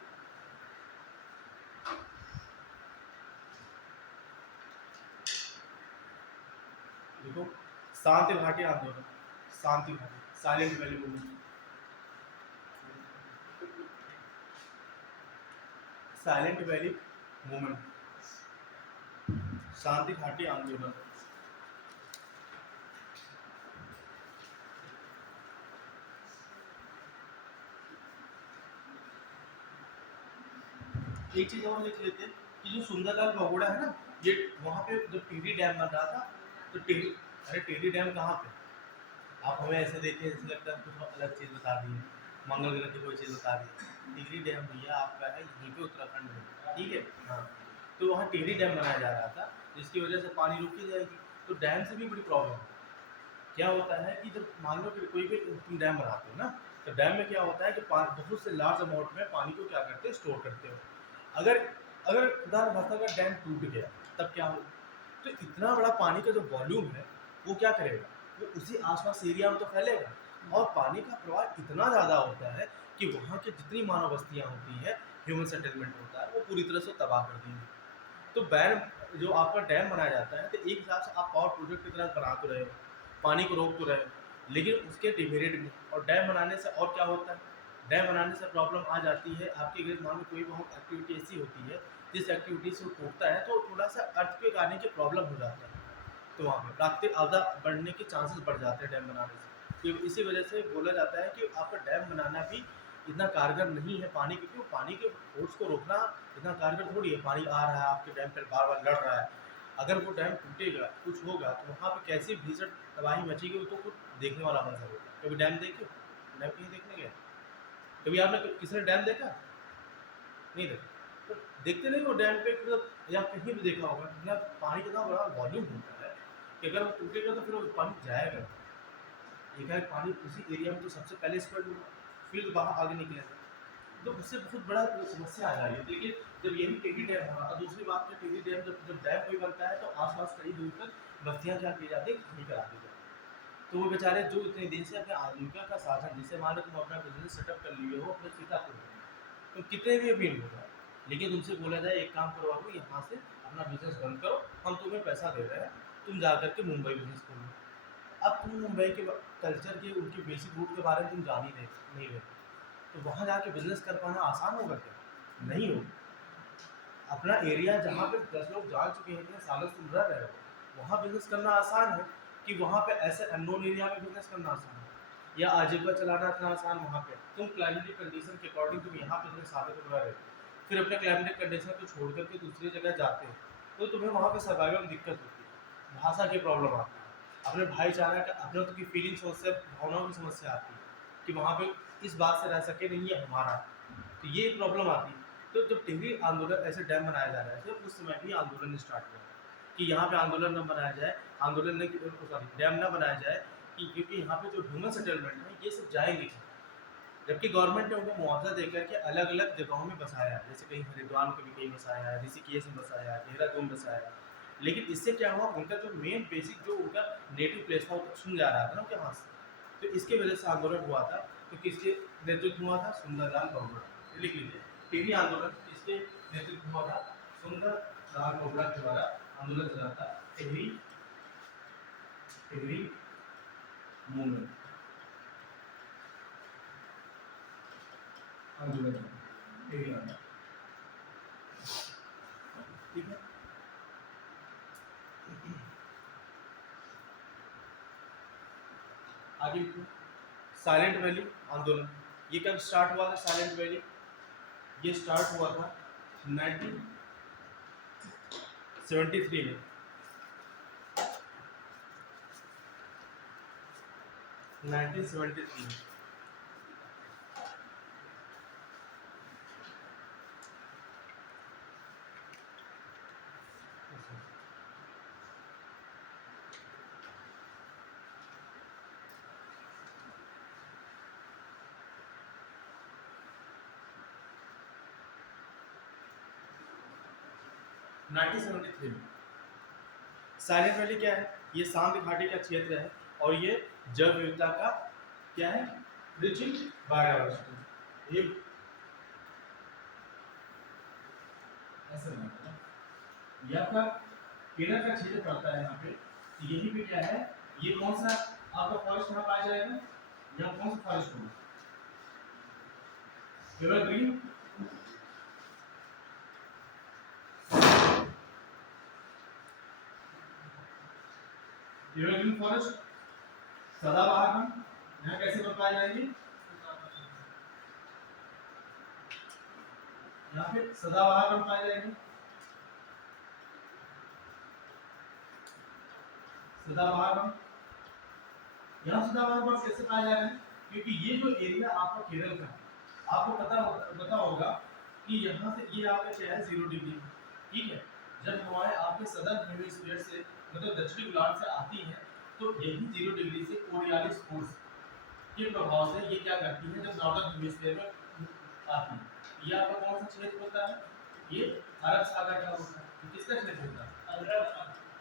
देखो, शांति घाटी आंदोलन, शांति घाटी, silent valley movement, silent valley movement, शांति घाटी आंदोलन। एक चीज और लिख लेते हैं कि जो सुंदरलाल बहुगुणा है ना, ये वहाँ पे जब टिहरी डैम बन रहा था, तो टिहरी डैम कहाँ पे? आप हमें ऐसे देखे ऐसे लगता है कुछ अलग चीज़ बता दी है, मंगल ग्रह की कोई चीज़ बता दी है। टिहरी डैम भैया आपका है यहीं पे उत्तराखंड में। ठीक है, हाँ। तो वहाँ टिहरी डैम बनाया जा रहा था, जिसकी वजह से पानी रुकी जाएगी। तो डैम से भी बड़ी प्रॉब्लम है। क्या होता है कि जब मान लो कि कोई भी तुम डैम बनाते हो ना, तो डैम में क्या होता है कि बहुत से लार्ज अमाउंट में पानी को क्या करते हो? स्टोर करते हो। अगर अगर खुदा न खास्ता अगर डैम टूट गया, तब क्या हो? तो इतना बड़ा पानी का जो वॉल्यूम है, वो क्या करेगा? वो उसी आसपास एरिया में तो फैलेगा, और पानी का प्रवाह इतना ज़्यादा होता है कि वहाँ की जितनी मानव बस्तियाँ होती हैं, ह्यूमन सेटलमेंट होता है, वो पूरी तरह से तबाह कर देंगे। तो बैन जो आपका डैम बनाया जाता है, तो एक हिसाब से आप पावर प्रोजेक्ट की तरह बना तो रहे हो, पानी को रोक तो रहे हो, लेकिन उसके डिमेरिट भी। और डैम बनाने से और क्या होता है? डैम बनाने से प्रॉब्लम आ जाती है आपके अगर मान लो कोई बहुत एक्टिविटी ऐसी होती है जिस एक्टिविटी से वो टूटता है, तो थोड़ा सा अर्थक्वेक आने की प्रॉब्लम हो जाता है। तो वहाँ पे प्राकृतिक आपदा बढ़ने के चांसेस बढ़ जाते हैं डैम बनाने से। तो इसी वजह से बोला जाता है कि आपका डैम बनाना भी इतना कारगर नहीं है पानी, क्योंकि वो पानी के फोर्स को रोकना इतना कारगर थोड़ी है। पानी आ रहा है आपके डैम पर बार बार लड़ रहा है, अगर वो डैम टूटेगा, कुछ होगा, तो वहाँ पे कैसी भीषण तबाही मचेगी, वो तो कुछ देखने वाला मंजर होगा। कभी डैम देखे? डैम कहीं देखने गए? कभी आपने किसी ने डैम देखा? नहीं देखा। तो देखते नहीं हो डैम पे, मतलब या कहीं भी देखा होगा ना, पानी कितना बड़ा वॉल्यूम होता है कि अगर वो टूटेगा तो फिर वो पानी जाएगा। एक है पानी उसी एरिया में तो सबसे पहले स्प्रेड होगा, फिर बाहर आगे निकलेगा। तो उससे बहुत बड़ा समस्या आ जा रही है। देखिए जब यही टिहरी डैम होगा और दूसरी बात कि टिहरी डैम जब जब डैम कोई बनता है तो आसपास कई दूर तक बस्तियां क्या की जाती है, खाली करा दी जाती है। तो वो बेचारे जो इतने दिन से अपने आजीविका का साधन, जैसे मान लो तुम अपना बिजनेस सेटअप कर लिए हो अपने सीतापुर में, तो कितने भी अमीर हो जाए, लेकिन तुमसे बोला जाए एक काम करो बाबू यहाँ से अपना बिजनेस बंद करो, हम तुम्हें पैसा दे रहे हैं, तुम जा करके मुंबई बिजनेस करो। अब तुम मुंबई के कल्चर के उनके बेसिक रूट के बारे में तुम जान ही नहीं रहे, तो वहाँ जाके बिजनेस कर पाना आसान होगा क्या? नहीं होगा। अपना एरिया जहाँ पे 10 लोग जान चुके हैं, इतने सालों से तुम रह रहे हो, वहाँ बिजनेस करना आसान है कि वहाँ पे ऐसे अननोन एरिया में बिजनेस करना आसान है, या आजीविका चलाना इतना आसान वहाँ पे। तुम क्लाइमेटिक कंडीशन के अकॉर्डिंग तुम यहाँ पे इतने सालों तक रह रहे हो, फिर अपने क्लाइमेटिक कंडीशन को छोड़ करके दूसरी जगह जाते हो, तो तुम्हें वहाँ पे सर्वाइवल में दिक्कत होती है, भाषा की प्रॉब्लम आती है, अपने भाईचारा का अपने की फीलिंग समस्या, भावनाओं की समस्या आती है कि वहाँ पे इस बात से रह सके नहीं है हमारा, तो ये प्रॉब्लम आती है। तो जब टिहरी आंदोलन ऐसे डैम बनाया जा रहा है तो उस समय भी आंदोलन स्टार्ट हुआ कि यहाँ पे आंदोलन न बनाया जाए, आंदोलन नहीं, सॉरी डैम न बनाया जाए, कि क्योंकि यहाँ पे जो ह्यूमन सेटलमेंट है ये सब जाएंगे कहाँ? जबकि गवर्नमेंट ने उनको मुआवजा देकर के अलग अलग जगहों में बसाया है, जैसे कहीं हरिद्वार में कभी कहीं बसाया है, ऋषिकेश में बसाया है, देहरादून बसाया है, लेकिन इससे क्या हुआ, उनका जो मेन बेसिक जो उनका नेटिव प्लेस था वो तो सुन जा रहा था ना उनके हाथ से। तो इसके वजह से आंदोलन हुआ था। तो किसके नेतृत्व हुआ था? सुंदरलाल बहुगुणा, लिख लीजिए, टीवी आंदोलन किसके नेतृत्व हुआ था? सुंदरलाल बहुगुणा के द्वारा आंदोलन चला था, टिहरी टिहरी मूवमेंट आंदोलन, टिहरी आंदोलन, ठीक है। आगे साइलेंट वैली आंदोलन, ये कब स्टार्ट हुआ था? साइलेंट वैली ये स्टार्ट हुआ था 1973 में, 1973 में। साइलेंट वैली क्या है? ये शांत घाटी का क्षेत्र है और ये जैव विविधता का क्या है? Reaching biodiversity. ये ऐसे बनता है, ये आपका केरल का क्षेत्र पड़ता है यहाँ पे। तो यही पे क्या है, ये कौन सा आपका फॉरेस्ट यहाँ पाया जाएगा? यहाँ कौन सा फॉरेस्ट होगा? एवरग्रीन, एवरग्रीन फॉरेस्ट, सदाबहार वन। यहाँ कैसे बन पाए जाएंगे? यहाँ पे सदाबहार वन पाए जाएंगे, सदाबहार वन। यहाँ सदाबहार वन कैसे पाए जा रहे हैं? क्योंकि ये जो एरिया आपका केरल का है, आपको पता होगा कि यहाँ से ये आपका क्या है, 0 डिग्री, ठीक है। जब हवाएं आपके सदर्न हेमिस्फीयर से मतलब दक्षिणी गोलार्ध से आती हैं, तो यही 0 डिग्री से कोरियालिस फोर्स के प्रभाव से ये क्या करती है, जब नॉर्दर्न हेमिस्फीयर में आती है, ये आपका कौन सा क्षेत्र होता है? ये अरब सागर का होता है। तो किसका क्षेत्र होता है?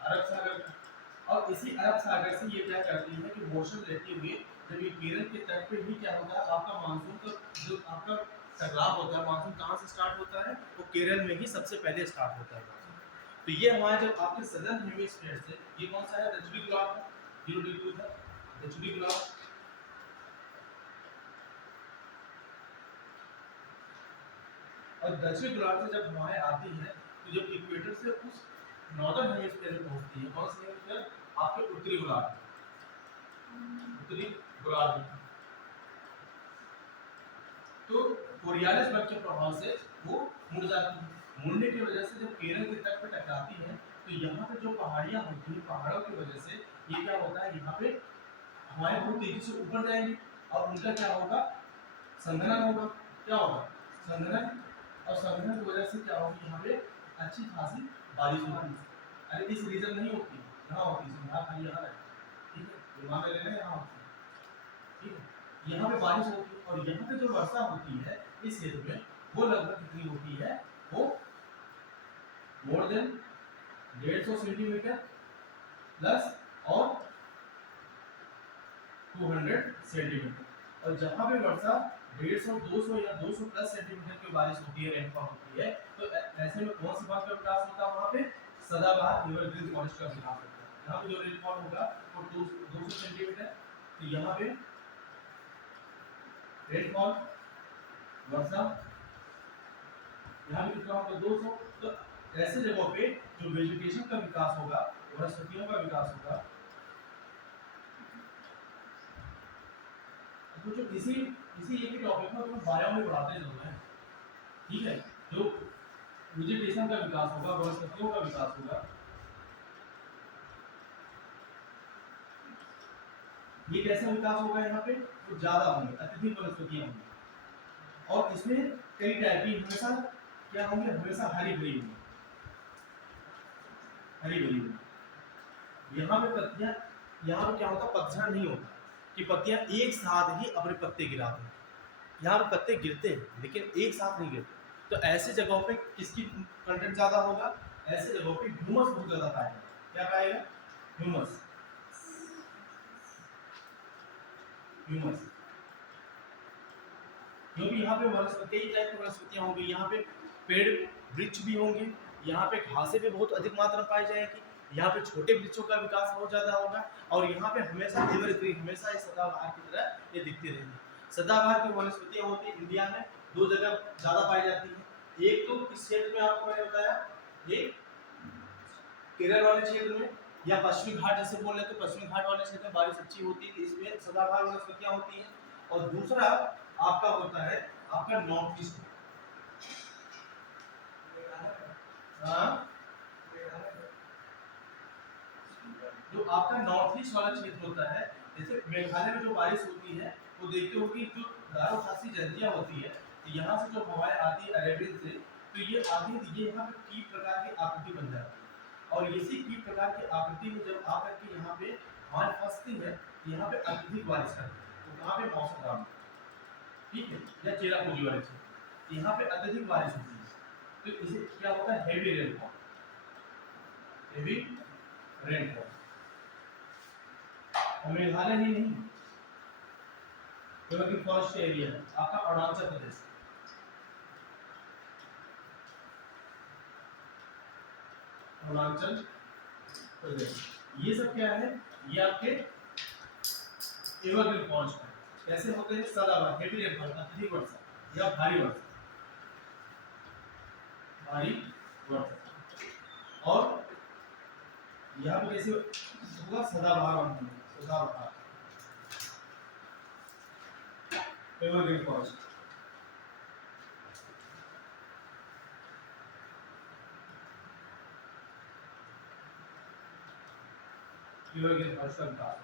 अरब सागर का। और इसी अरब सागर से ये क्या करती है कि मोशन लेते हुए जब ये केरल के तट पे भी क्या होता है, आपका मानसून का जो आपका टकराव होता है, मानसून कहाँ से स्टार्ट होता है? वो केरल में ही सबसे पहले स्टार्ट होता है। तो ये हमारे जब आपके सदर्न हेमिस्फीयर से, ये कौन सा है? दक्षिणी गोलार्ध, 0 डिग्री था दक्षिणी गोलार्ध। और दक्षिण गोलार्ध से जब हवाएं आती हैं तो जब इक्वेटर से उस नॉर्दर्न हेमिस्फीयर में पहुंचती है, कौन से हेमिस्फीयर? आपके उत्तरी गोलार्ध, उत्तरी गोलार्ध। तो कोरियालिस बर्फ के प्रभाव से वो मुड़ जाती है। मुड़ने की वजह से जब केरल के तट पे टकराती है तो यहाँ पे जो पहाड़ियाँ होती हैं, पहाड़ों की वजह से ये क्या होता है, यहाँ पे हवाएं बहुत तेजी से ऊपर जाएंगी और उनका क्या होगा? संघनन होगा। क्या होगा? संघनन। और संघनन की वजह से क्या होगी, यहाँ पे अच्छी खासी बारिश होगी। अरे इस रीजन नहीं होती, यहाँ होती है, यहाँ खाली यहाँ है, ठीक है, दिमाग में लेना यहाँ होती है, ठीक है। यहाँ पे बारिश होती है और यहाँ पे जो वर्षा होती है इस क्षेत्र में वो लगभग कितनी होती है, वो मोर देन 150 सेंटीमीटर प्लस और 200 सेंटीमीटर। और जहाँ पे वर्षा 150, 200 या 200 प्लस सेंटीमीटर की बारिश होती है, रेनफॉल होती है, तो ऐसे में कौन सी बात का विकास होता है, वहाँ पे सदाबहार एवरग्रीन फॉरेस्ट का विकास होता है। यहाँ पे जो रेनफॉल होगा वो 200 सेंटीमीटर, तो यहाँ पे रेनफॉल वर्षा यहाँ पे कितना होगा 200। तो ऐसे जगहों पे जो वेजिटेशन का विकास होगा, वनस्पतियों का विकास होगा, तो जो इसी इसी एक ही टॉपिक में तुम बायो में पढ़ाते चलना है, ठीक है। जो वेजिटेशन का विकास होगा, वनस्पतियों का विकास होगा, ये कैसे विकास होगा, यहाँ पे तो ज्यादा होंगे, अत्यधिक वनस्पतियां होंगी और इसमें कई टाइप की हमेशा क्या होंगे, हमेशा हरी भरी होंगी, हरी भरी होंगी। यहाँ पे पत्तियां, यहाँ पे क्या होता है, पतझड़ नहीं होता कि पत्तियां एक साथ ही अपने पत्ते गिराते हैं, यहाँ पे पत्ते गिरते हैं लेकिन एक साथ नहीं गिरते। तो ऐसे जगहों पे किसकी कंटेंट ज्यादा होगा, ऐसे जगहों पे ह्यूमस बहुत ज्यादा पाएगा। क्या पाएगा, ह्यूमस, ह्यूमस, क्योंकि यहाँ पे वनस्पति कई टाइप की वनस्पतियां होंगी, यहाँ पे पेड़ वृक्ष भी होंगे, यहाँ पे घासें भी बहुत अधिक मात्रा में पाई जाएगी, यहाँ पे छोटे वृक्षों का विकास बहुत ज्यादा होगा और यहाँ पे हमेशा एवरग्रीन, हमेशा ये सदाबहार की तरह ये दिखती रहेंगी। सदाबहार की वनस्पतियां होती है इंडिया में दो जगह ज्यादा पाई जाती है, एक तो किस क्षेत्र में आपको मैंने बताया, ये केरल वाले क्षेत्र में या पश्चिमी घाट जैसे बोल रहे, तो पश्चिमी घाट वाले क्षेत्र में बारिश अच्छी होती है, इसमें सदाबहार वनस्पतियां होती हैं। और दूसरा आपका होता है आपका नॉर्थ ईस्ट, जो आपका नॉर्थ ईस्ट वाला क्षेत्र होता है, जैसे मेघालय में जो बारिश होती है वो देखते हो कि जो दारो खासी जंतियां होती है, यहाँ से जो हवाएं आती है अरेबियन से, तो ये आती है, ये यहाँ पे कीट प्रकार की आकृति बन जाती है और इसी कीट प्रकार की आकृति में जब आकर के यहाँ पे हमारे फंसती है, यहाँ पे अत्यधिक बारिश करती है, तो कहाँ पे मौसम खराब, ठीक है, या चेरापूंजी वाले क्षेत्र, यहाँ पे अत्यधिक बारिश होती है, तो इसे क्या होता है, हेवी रेनफॉल, हेवी रेनफॉल। और मेघालय ही नहीं, क्योंकि फॉरेस्ट एरिया है आपका अरुणाचल प्रदेश, अरुणाचल प्रदेश, ये सब क्या है, ये आपके एवरग्रीन फॉरेस्ट है। कैसे होते हैं, सदाबहार, हेवी रेनफॉल, अत्यधिक वर्षा या भारी वर्षा, भारी वर्षा। और यहाँ पे कैसे होगा, सदाबहार, सदाबहार एवरग्रीन फॉरेस्ट। एवरग्रीन फॉरेस्ट का विकास।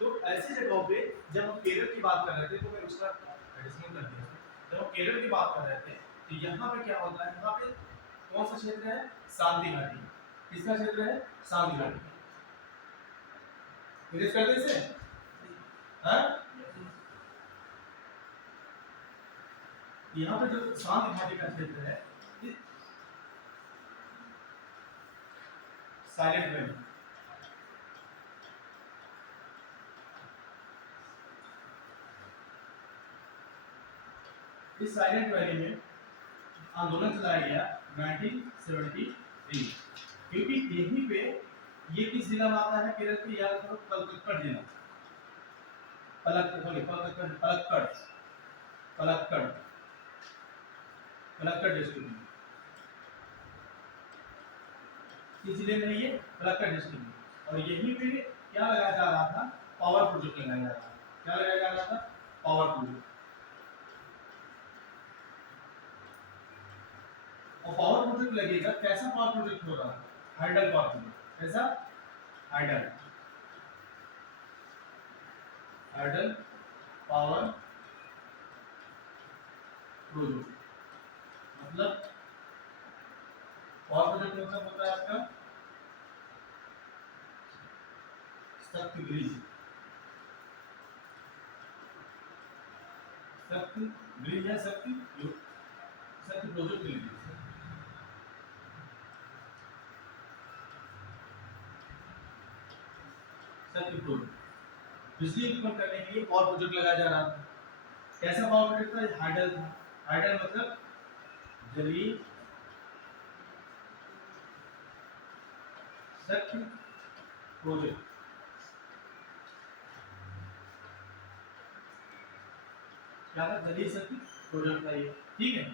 तो ऐसी जगहों पे जब हम केरल की बात कर रहे थे, तो मैं उसका एडिशनल कर दिया, जब हम केरल की बात कर रहे थे तो यहाँ पे क्या होता है, यहाँ पे कौन सा क्षेत्र है, शांति घाटी, किसका क्षेत्र है, शांति घाटी, इरेज कर दे इसे, हाँ? यहाँ पे जो शांति घाटी का क्षेत्र है, साइलेंट वैली, इस साइलेंट वैली में आंदोलन चलाया गया 1973, क्योंकि यहीं पे ये किस जिला में आता है, केरल के, याद करो, पलक्कड़ जिला, पलक्कड़, पलक्कड़, पलक्कड़ डिस्ट्रिक्ट में, किस जिले में ये, पलक्कड़ डिस्ट्रिक्ट में। और यहीं पे क्या लगाया जा रहा था, पावर प्रोजेक्ट लगाया जा रहा था, क्या लगाया जा रहा था, पावर प्रोजेक्ट। और पावर प्रोजेक्ट लगेगा, कैसा पावर प्रोजेक्ट हो रहा है, हाइडल पावर प्रोजेक्ट, कैसा, हाइडल, हाइडल पावर प्रोजेक्ट, मतलब पावर प्रोजेक्ट मतलब होता है आपका सख्त ग्रिज, शक्ति ग्रीन है, शक्ति प्रोजेक्ट ग्रीन, शक्ति प्रोजेक्ट बिजली उत्पन्न करने के लिए पावर प्रोजेक्ट लगाया जा रहा था। कैसा पावर प्रोजेक्ट था? हाइडल था। हाइडल मतलब जलीय शक्ति प्रोजेक्ट। क्या था? जलीय शक्ति प्रोजेक्ट था ये, ठीक है।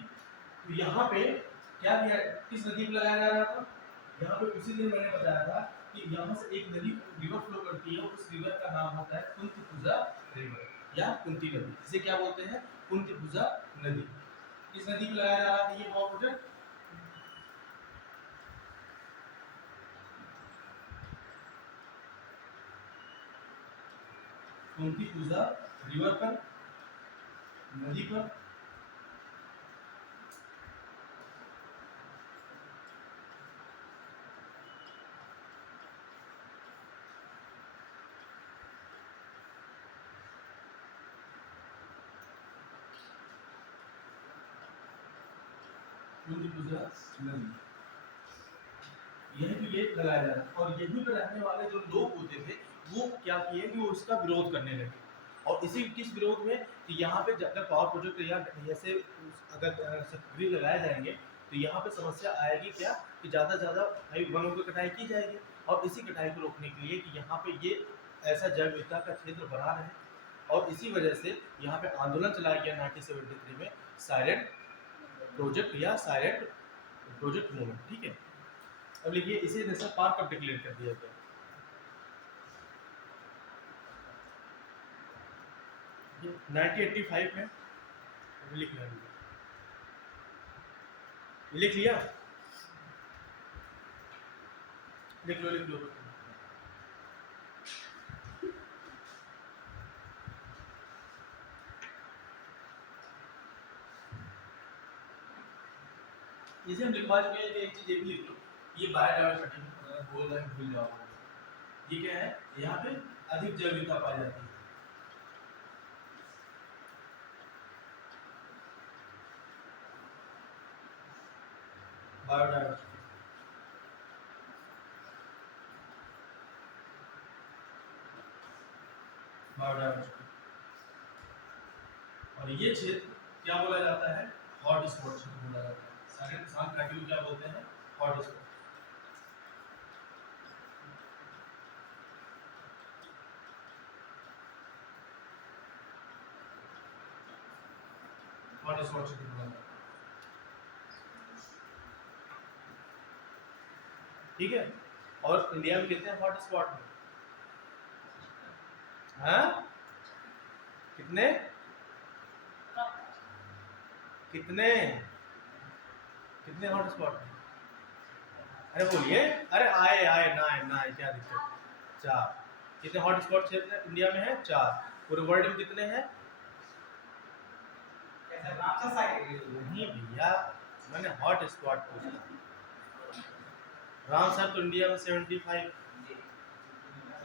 तो यहाँ पे क्या किया, किस नदी को लगाया जा रहा था? यहाँ पे उसी दिन मैंने बताया था कि यहाँ से एक नदी रिवर फ्लो करती है, उस रिवर का नाम होता है कुंतीपुजा रिवर या कुंती नदी। इसे क्या बोलते हैं? कुंतीपुजा नदी। किस नदी को लगाया जा रहा था ये पावर प्रोजेक्ट? कुंतीपुजा रिवर पर, नदी पर। कुंतीपुजा नदी, यहीं पे ये लगाया जा रहा है। और यहीं पे रहने वाले जो लोग होते थे वो क्या किए कि वो उसका विरोध करने लगे। और इसी किस विरोध में कि यहाँ पे अगर पावर प्रोजेक्ट या जैसे अगर ग्रिल लगाए जाएंगे तो यहाँ पे समस्या आएगी क्या कि ज़्यादा से ज़्यादा वनों की कटाई की जाएगी। और इसी कटाई को रोकने के लिए कि यहाँ पे ये ऐसा जैव विविधता का क्षेत्र बना रहे, और इसी वजह से यहाँ पे आंदोलन चलाया गया 1973 में, साइलेंट प्रोजेक्ट या साइलेंट प्रोजेक्ट मूवमेंट, ठीक है। अब लिखिए इसे नेशनल पार्क कब डिक्लेयर कर दिया गया? 1985 में। लिख लिया, लिख लिया, लिख लो, लिख लो। इसे हम लिखवा चुके हैं। एक चीज ये भी लिख लो, ये बायोडायवर्सिटी बोल रहे हैं, भूल जाओ। ये क्या है? यहाँ पे अधिक जैव विविधता पाई जाती है। Biodiversity, biodiversity. और ये क्षेत्र क्या बोला जाता है? हॉट स्पॉट क्षेत्र बोला जाता है। सारे किसान घाटी को क्या बोलते हैं? Hot spot. हॉट स्पॉट क्षेत्र बोला जाता है, ठीक है। और इंडिया में कितने हॉट स्पॉट हैं? हाँ, कितने कितने कितने हॉट स्पॉट हैं? अरे बोलिए, अरे आए आए ना आए ना आए, क्या दिक्कत? 4। कितने हॉट स्पॉट क्षेत्र इंडिया में है? 4। पूरे वर्ल्ड में कितने हैं? नहीं भैया, मैंने हॉट स्पॉट पूछा। रामसर तो इंडिया में 75,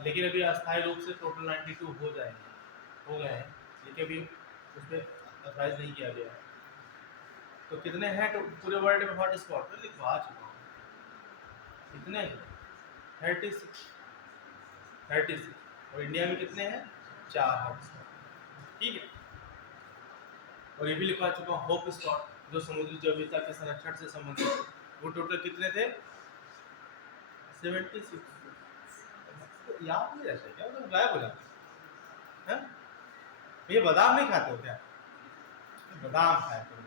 लेकिन अभी अस्थायी रूप से टोटल 92 हो गए हैं, लेकिन अभी उस पर अथराइज नहीं किया गया है। तो कितने हैं तो पूरे वर्ल्ड में हॉट स्पॉट? तो लिखवा चुका हूँ। कितने हैं? 36। और इंडिया में कितने हैं? 4 हॉट स्पॉट, ठीक है। और ये भी लिखवा चुका हूँ होप स्पॉट, जो समुद्री जैव विविधता के संरक्षण से संबंधित है। वो टोटल कितने थे? 76। याद नहीं रहता क्या? मतलब गायब हो जाता है। ये बादाम नहीं खाते हो क्या? बादाम खाया करो।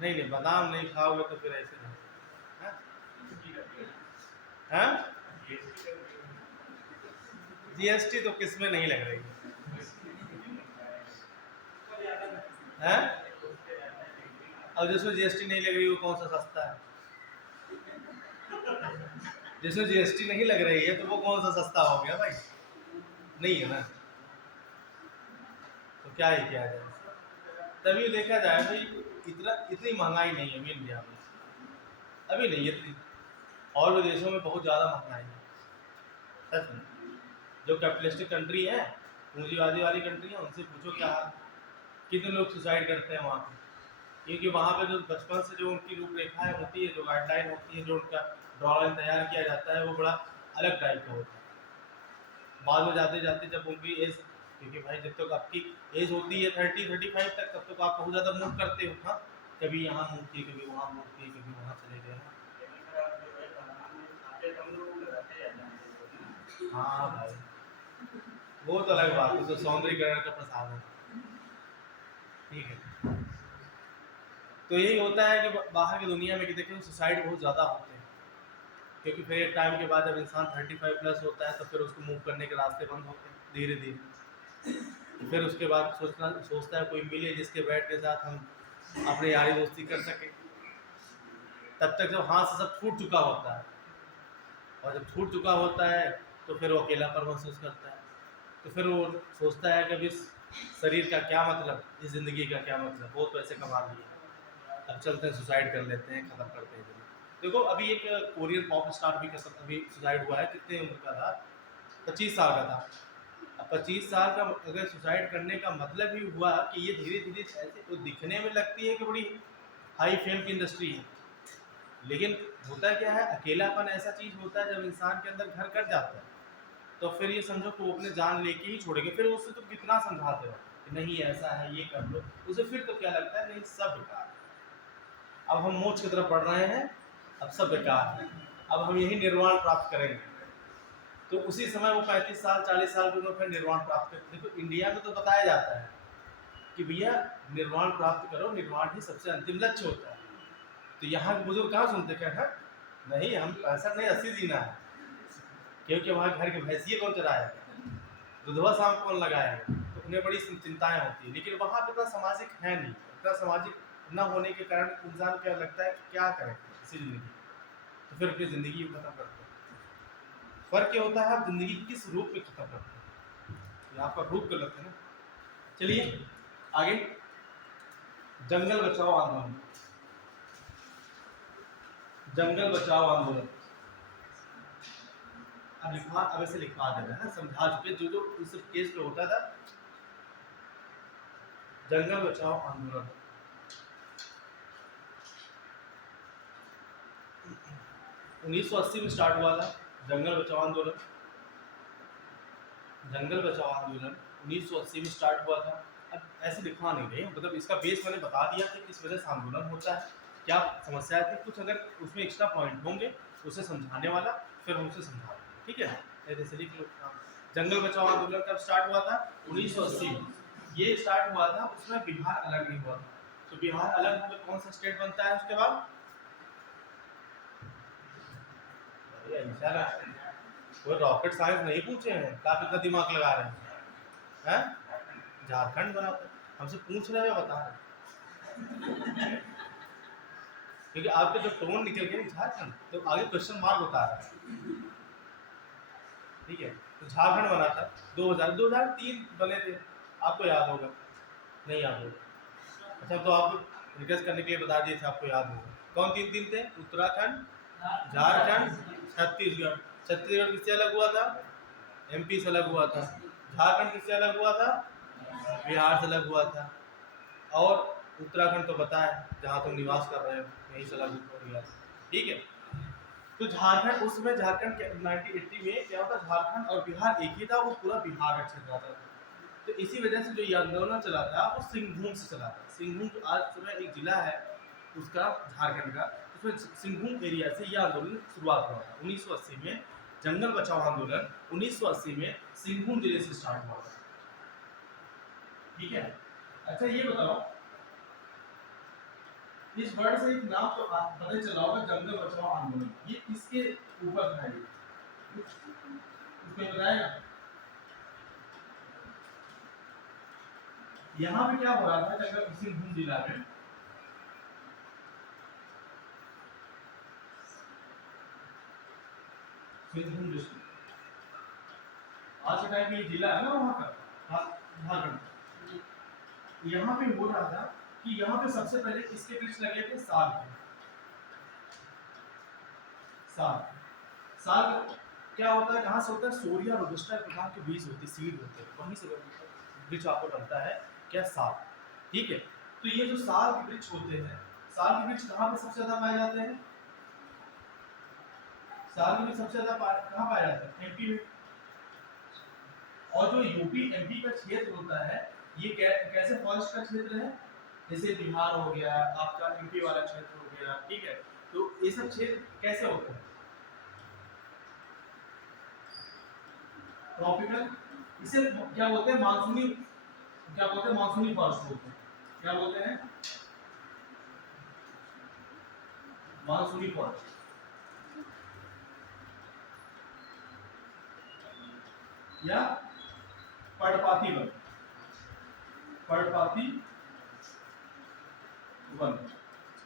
नहीं, बादाम नहीं खाओगे तो फिर ऐसे नहीं। हाँ, जीएसटी तो किस में नहीं लग रही है? अब जिसमें जीएसटी नहीं लग रही वो कौन सा सस्ता है? जिसमें जीएसटी नहीं लग रही है तो वो कौन सा सस्ता हो गया भाई? नहीं है ना, तो क्या ही किया जाए। तभी देखा जाए भाई, इतनी महंगाई नहीं है अभी इंडिया में, अभी नहीं है। और भी देशों में बहुत ज़्यादा महंगाई है, सच में। जो कैपिटलिस्टिक कंट्री है, पूंजीवादी वाली कंट्री है, उनसे पूछो क्या हाल। कितने लोग सुसाइड करते हैं वहाँ पे, क्योंकि वहाँ पे जो बचपन से जो उनकी रूपरेखाएं होती है, जो गाइडलाइन होती है, जो उनका ड्रॉइंग तैयार किया जाता है, वो बड़ा अलग टाइप का होता है। बाद में जाते जाते जब उनकी एज, क्योंकि भाई जब तक आपकी एज होती है 30-35 तक, तब तक आप बहुत ज़्यादा मूव करते हो। हाँ, कभी यहाँ मूव किए, कभी वहाँ मूव किए, कभी वहाँ चले गए। हाँ भाई, वो तो अलग बात है, तो सौंदर्यीकरण का प्रसाद है। ठीक है, तो यही होता है कि बाहर की दुनिया में कि देखिए सुसाइड बहुत ज़्यादा होते हैं, क्योंकि फिर एक टाइम के बाद जब इंसान 35+ होता है तो फिर उसको मूव करने के रास्ते बंद होते हैं धीरे धीरे। फिर उसके बाद सोचता है कोई मिले जिसके बैठ के साथ हम अपनी यारी दोस्ती कर सकें। तब तक जब हाथ से सब छूट चुका होता है, और जब छूट चुका होता है तो फिर वो अकेलापन महसूस करता है। तो फिर वो सोचता है कि अब इस शरीर का क्या मतलब, इस ज़िंदगी का क्या मतलब, बहुत पैसे कमा लिए, अब चलते हैं सुसाइड कर लेते हैं, ख़त्म करते हैं ज़िंदगी। देखो अभी एक कोरियन पॉप स्टार भी अभी सुसाइड हुआ है, कितने उम्र का था, 25 साल का था। अब 25 साल का अगर सुसाइड करने का मतलब ही हुआ कि ये धीरे धीरे ऐसे तो दिखने में लगती है कि बड़ी हाई फेम की इंडस्ट्री है, लेकिन होता क्या है, अकेलापन ऐसा चीज़ होता है जब इंसान के अंदर घर कर जाता है, तो फिर ये समझो कि वो अपने जान लेके ही छोड़ेंगे। फिर उससे तो कितना समझाते हो कि नहीं ऐसा है, ये कर लो, उसे फिर तो क्या लगता है नहीं सब बेकार है, अब हम मोक्ष की तरफ बढ़ रहे हैं, अब सब बेकार है, अब हम यही निर्वाण प्राप्त करेंगे। तो उसी समय वो 35 साल 40 साल की उम्र फिर निर्वाण प्राप्त करते। देखो इंडिया में तो बताया जाता है कि भैया निर्वाण प्राप्त करो, निर्वाण ही सबसे अंतिम लक्ष्य होता है। तो यहाँ के बुजुर्ग कहाँ सुनते, क्या नहीं हम 65 नहीं 80 जीना है, क्योंकि वहाँ घर के भैंसिए कौन चराएगा, दुधवा शाम कौन लगाएगा, तो उन्हें बड़ी चिंताएं होती है। लेकिन वहाँ पे इतना सामाजिक है नहीं, इतना सामाजिक न होने के कारण इंसान क्या लगता है क्या करें इसी ज़िंदगी, तो फिर अपनी ज़िंदगी को खत्म करते हैं। फर्क ये होता है आप ज़िंदगी किस रूप में खत्म करते हैं, ये आपका रूप गलत है ना। चलिए आगे, जंगल बचाओ आंदोलन। जंगल बचाओ आंदोलन अब ऐसे लिखवा देना है, समझा चुके जो जो इस केस पे होता था। जंगल बचाओ आंदोलन 1980 में स्टार्ट हुआ था। जंगल बचाओ आंदोलन 1980 में स्टार्ट हुआ था। अब ऐसे लिखवा नहीं रहे, मतलब इसका बेस मैंने बता दिया कि किस वजह से आंदोलन होता है, क्या समस्या थी, कुछ अगर उसमें एक्स्ट्रा पॉइंट होंगे उसे समझाने वाला फिर हम उसे समझा देंगे, ठीक है। जैसे लिख लो, जंगल बचाओ आंदोलन कब स्टार्ट हुआ था, 1980 में। ये स्टार्ट हुआ था, उसमें बिहार अलग नहीं हुआ था। तो बिहार अलग होकर कौन सा स्टेट बनता है उसके बाद, वो रॉकेट साइंस नहीं पूछे हैं, आप इतना दिमाग लगा रहे हैं, झारखंड बना था, हमसे पूछ रहे हैं बता रहे, क्योंकि आपके जो टोन निकल गया झारखंड, तो आगे क्वेश्चन मार्क बता रहा है, ठीक है। तो झारखंड बना था 2003 बने थे, आपको याद होगा, नहीं याद होगा, अच्छा तो आप रिक्वेस्ट करने के लिए बता दिए थे, आपको याद होगा। कौन 3 थे, उत्तराखंड, झारखंड, छत्तीसगढ़। छत्तीसगढ़ किससे अलग हुआ था, MP से अलग हुआ था। झारखंड किससे अलग हुआ था, बिहार से अलग हुआ था। और उत्तराखंड तो पता है जहाँ तुम निवास कर रहे हो, यहीं से अलग हो गया, ठीक है। तो झारखंड उस समय, झारखंड के 1980 में क्या होता, झारखंड और बिहार एक ही था, वो पूरा बिहार का क्षेत्र आता था। तो इसी वजह से जो ये आंदोलन चला था वो सिंहभूम से चला था। सिंहभूम जो आज सुबह एक जिला है उसका, झारखंड का, उसमें सिंहभूम एरिया से यह आंदोलन शुरुआत हुआ था 1980 में। जंगल बचाओ आंदोलन 1980 में सिंहभूम जिले से स्टार्ट हुआ था, ठीक है। अच्छा ये बताओ, इस वर्ड से एक नाम तो पता चला होगा, जंगल बचाओ आंदोलन, ये किसके ऊपर था, ये उसको बताएगा। यहाँ पे क्या हो रहा था, जंगल सिंहभूम जिला में सिंहभूम डिस्ट्रिक्ट, आज के टाइम में ये जिला है ना वहाँ का, झारखंड। यहाँ पे हो रहा था कि यहाँ पे सबसे पहले किसके वृक्ष लगे थे, साग के। साग क्या होता है, कहाँ से होता है, सोरिया रोबस्टा प्रकार के बीज होते, सीड होते हैं, वहीं से वृक्ष आपको बनता है क्या, साग। ठीक है। तो ये जो साल के वृक्ष होते हैं, साल के वृक्ष कहाँ पे सबसे ज्यादा पाए जाते हैं? साल के वृक्ष सबसे ज्यादा कहाँ पाए जाते हैं? एमपी में। और जो यूपी एमपी का क्षेत्र होता है, ये कैसे फॉरेस्ट का क्षेत्र है? जैसे बिहार हो गया, आपका एमपी वाला क्षेत्र हो गया, ठीक है। तो ये सब क्षेत्र कैसे होते हैं? ट्रॉपिकल। इसे क्या बोलते हैं? मानसूनी। क्या बोलते हैं? मानसूनी फॉरेस्ट बोलते हैं। क्या बोलते हैं? मानसूनी फॉरेस्ट या पर्णपाती वन। पर्णपाती one,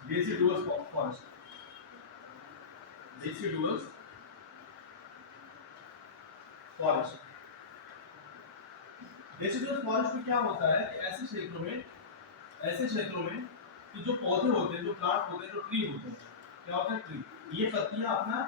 deciduous forest, deciduous forest. Deciduous forest में क्या होता है कि ऐसे क्षेत्रों में कि जो पौधे होते हैं, जो प्लांट होते हैं, जो ट्री होते हैं, क्या होता है? ट्री, ये पत्तियां अपना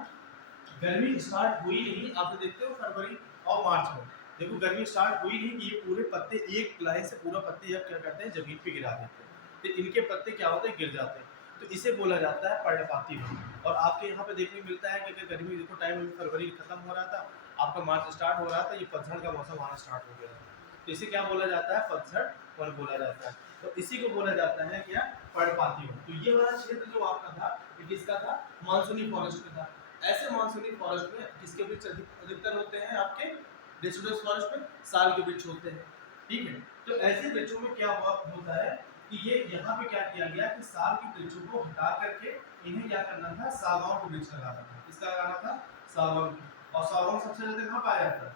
गर्मी स्टार्ट हुई नहीं, आप तो देखते हो फरवरी और मार्च में, देखो गर्मी स्टार्ट हुई नहीं कि ये पूरे पत्ते एक लाइन से पूरा पत्ते जब क्या करते हैं, जमीन पे गिरा देते हैं, तो इनके पत्ते क्या होते हैं? गिर जाते हैं। तो इसे बोला जाता है पर्णपाती वन। और आपके यहाँ पे देखने को मिलता है कि गर्मी देखो टाइम अभी फरवरी खत्म हो रहा था, आपका मार्च स्टार्ट हो रहा था, ये पतझड़ का मौसम आना स्टार्ट हो गया था। तो इसे क्या बोला जाता है? पतझड़ वन बोला जाता है। तो इसी को बोला जाता है क्या? पर्णपाती वन। तो ये वाला क्षेत्र जो आपका था, ये किसका था? मानसूनी फॉरेस्ट का था। ऐसे मानसूनी फॉरेस्ट में किसके वृक्ष अधिकतर होते हैं? आपके डेसिडुअस फॉरेस्ट में साल के वृक्ष होते हैं, ठीक है। तो ऐसे वृक्षों में क्या होता है कि ये यहाँ पे क्या किया गया कि साल के वृक्षों को हटा करके इन्हें क्या करना था? सागवान को वृक्ष लगाना था। किसका लगाना था? सागवान। और सागवान सबसे ज्यादा कहाँ पाया जाता है?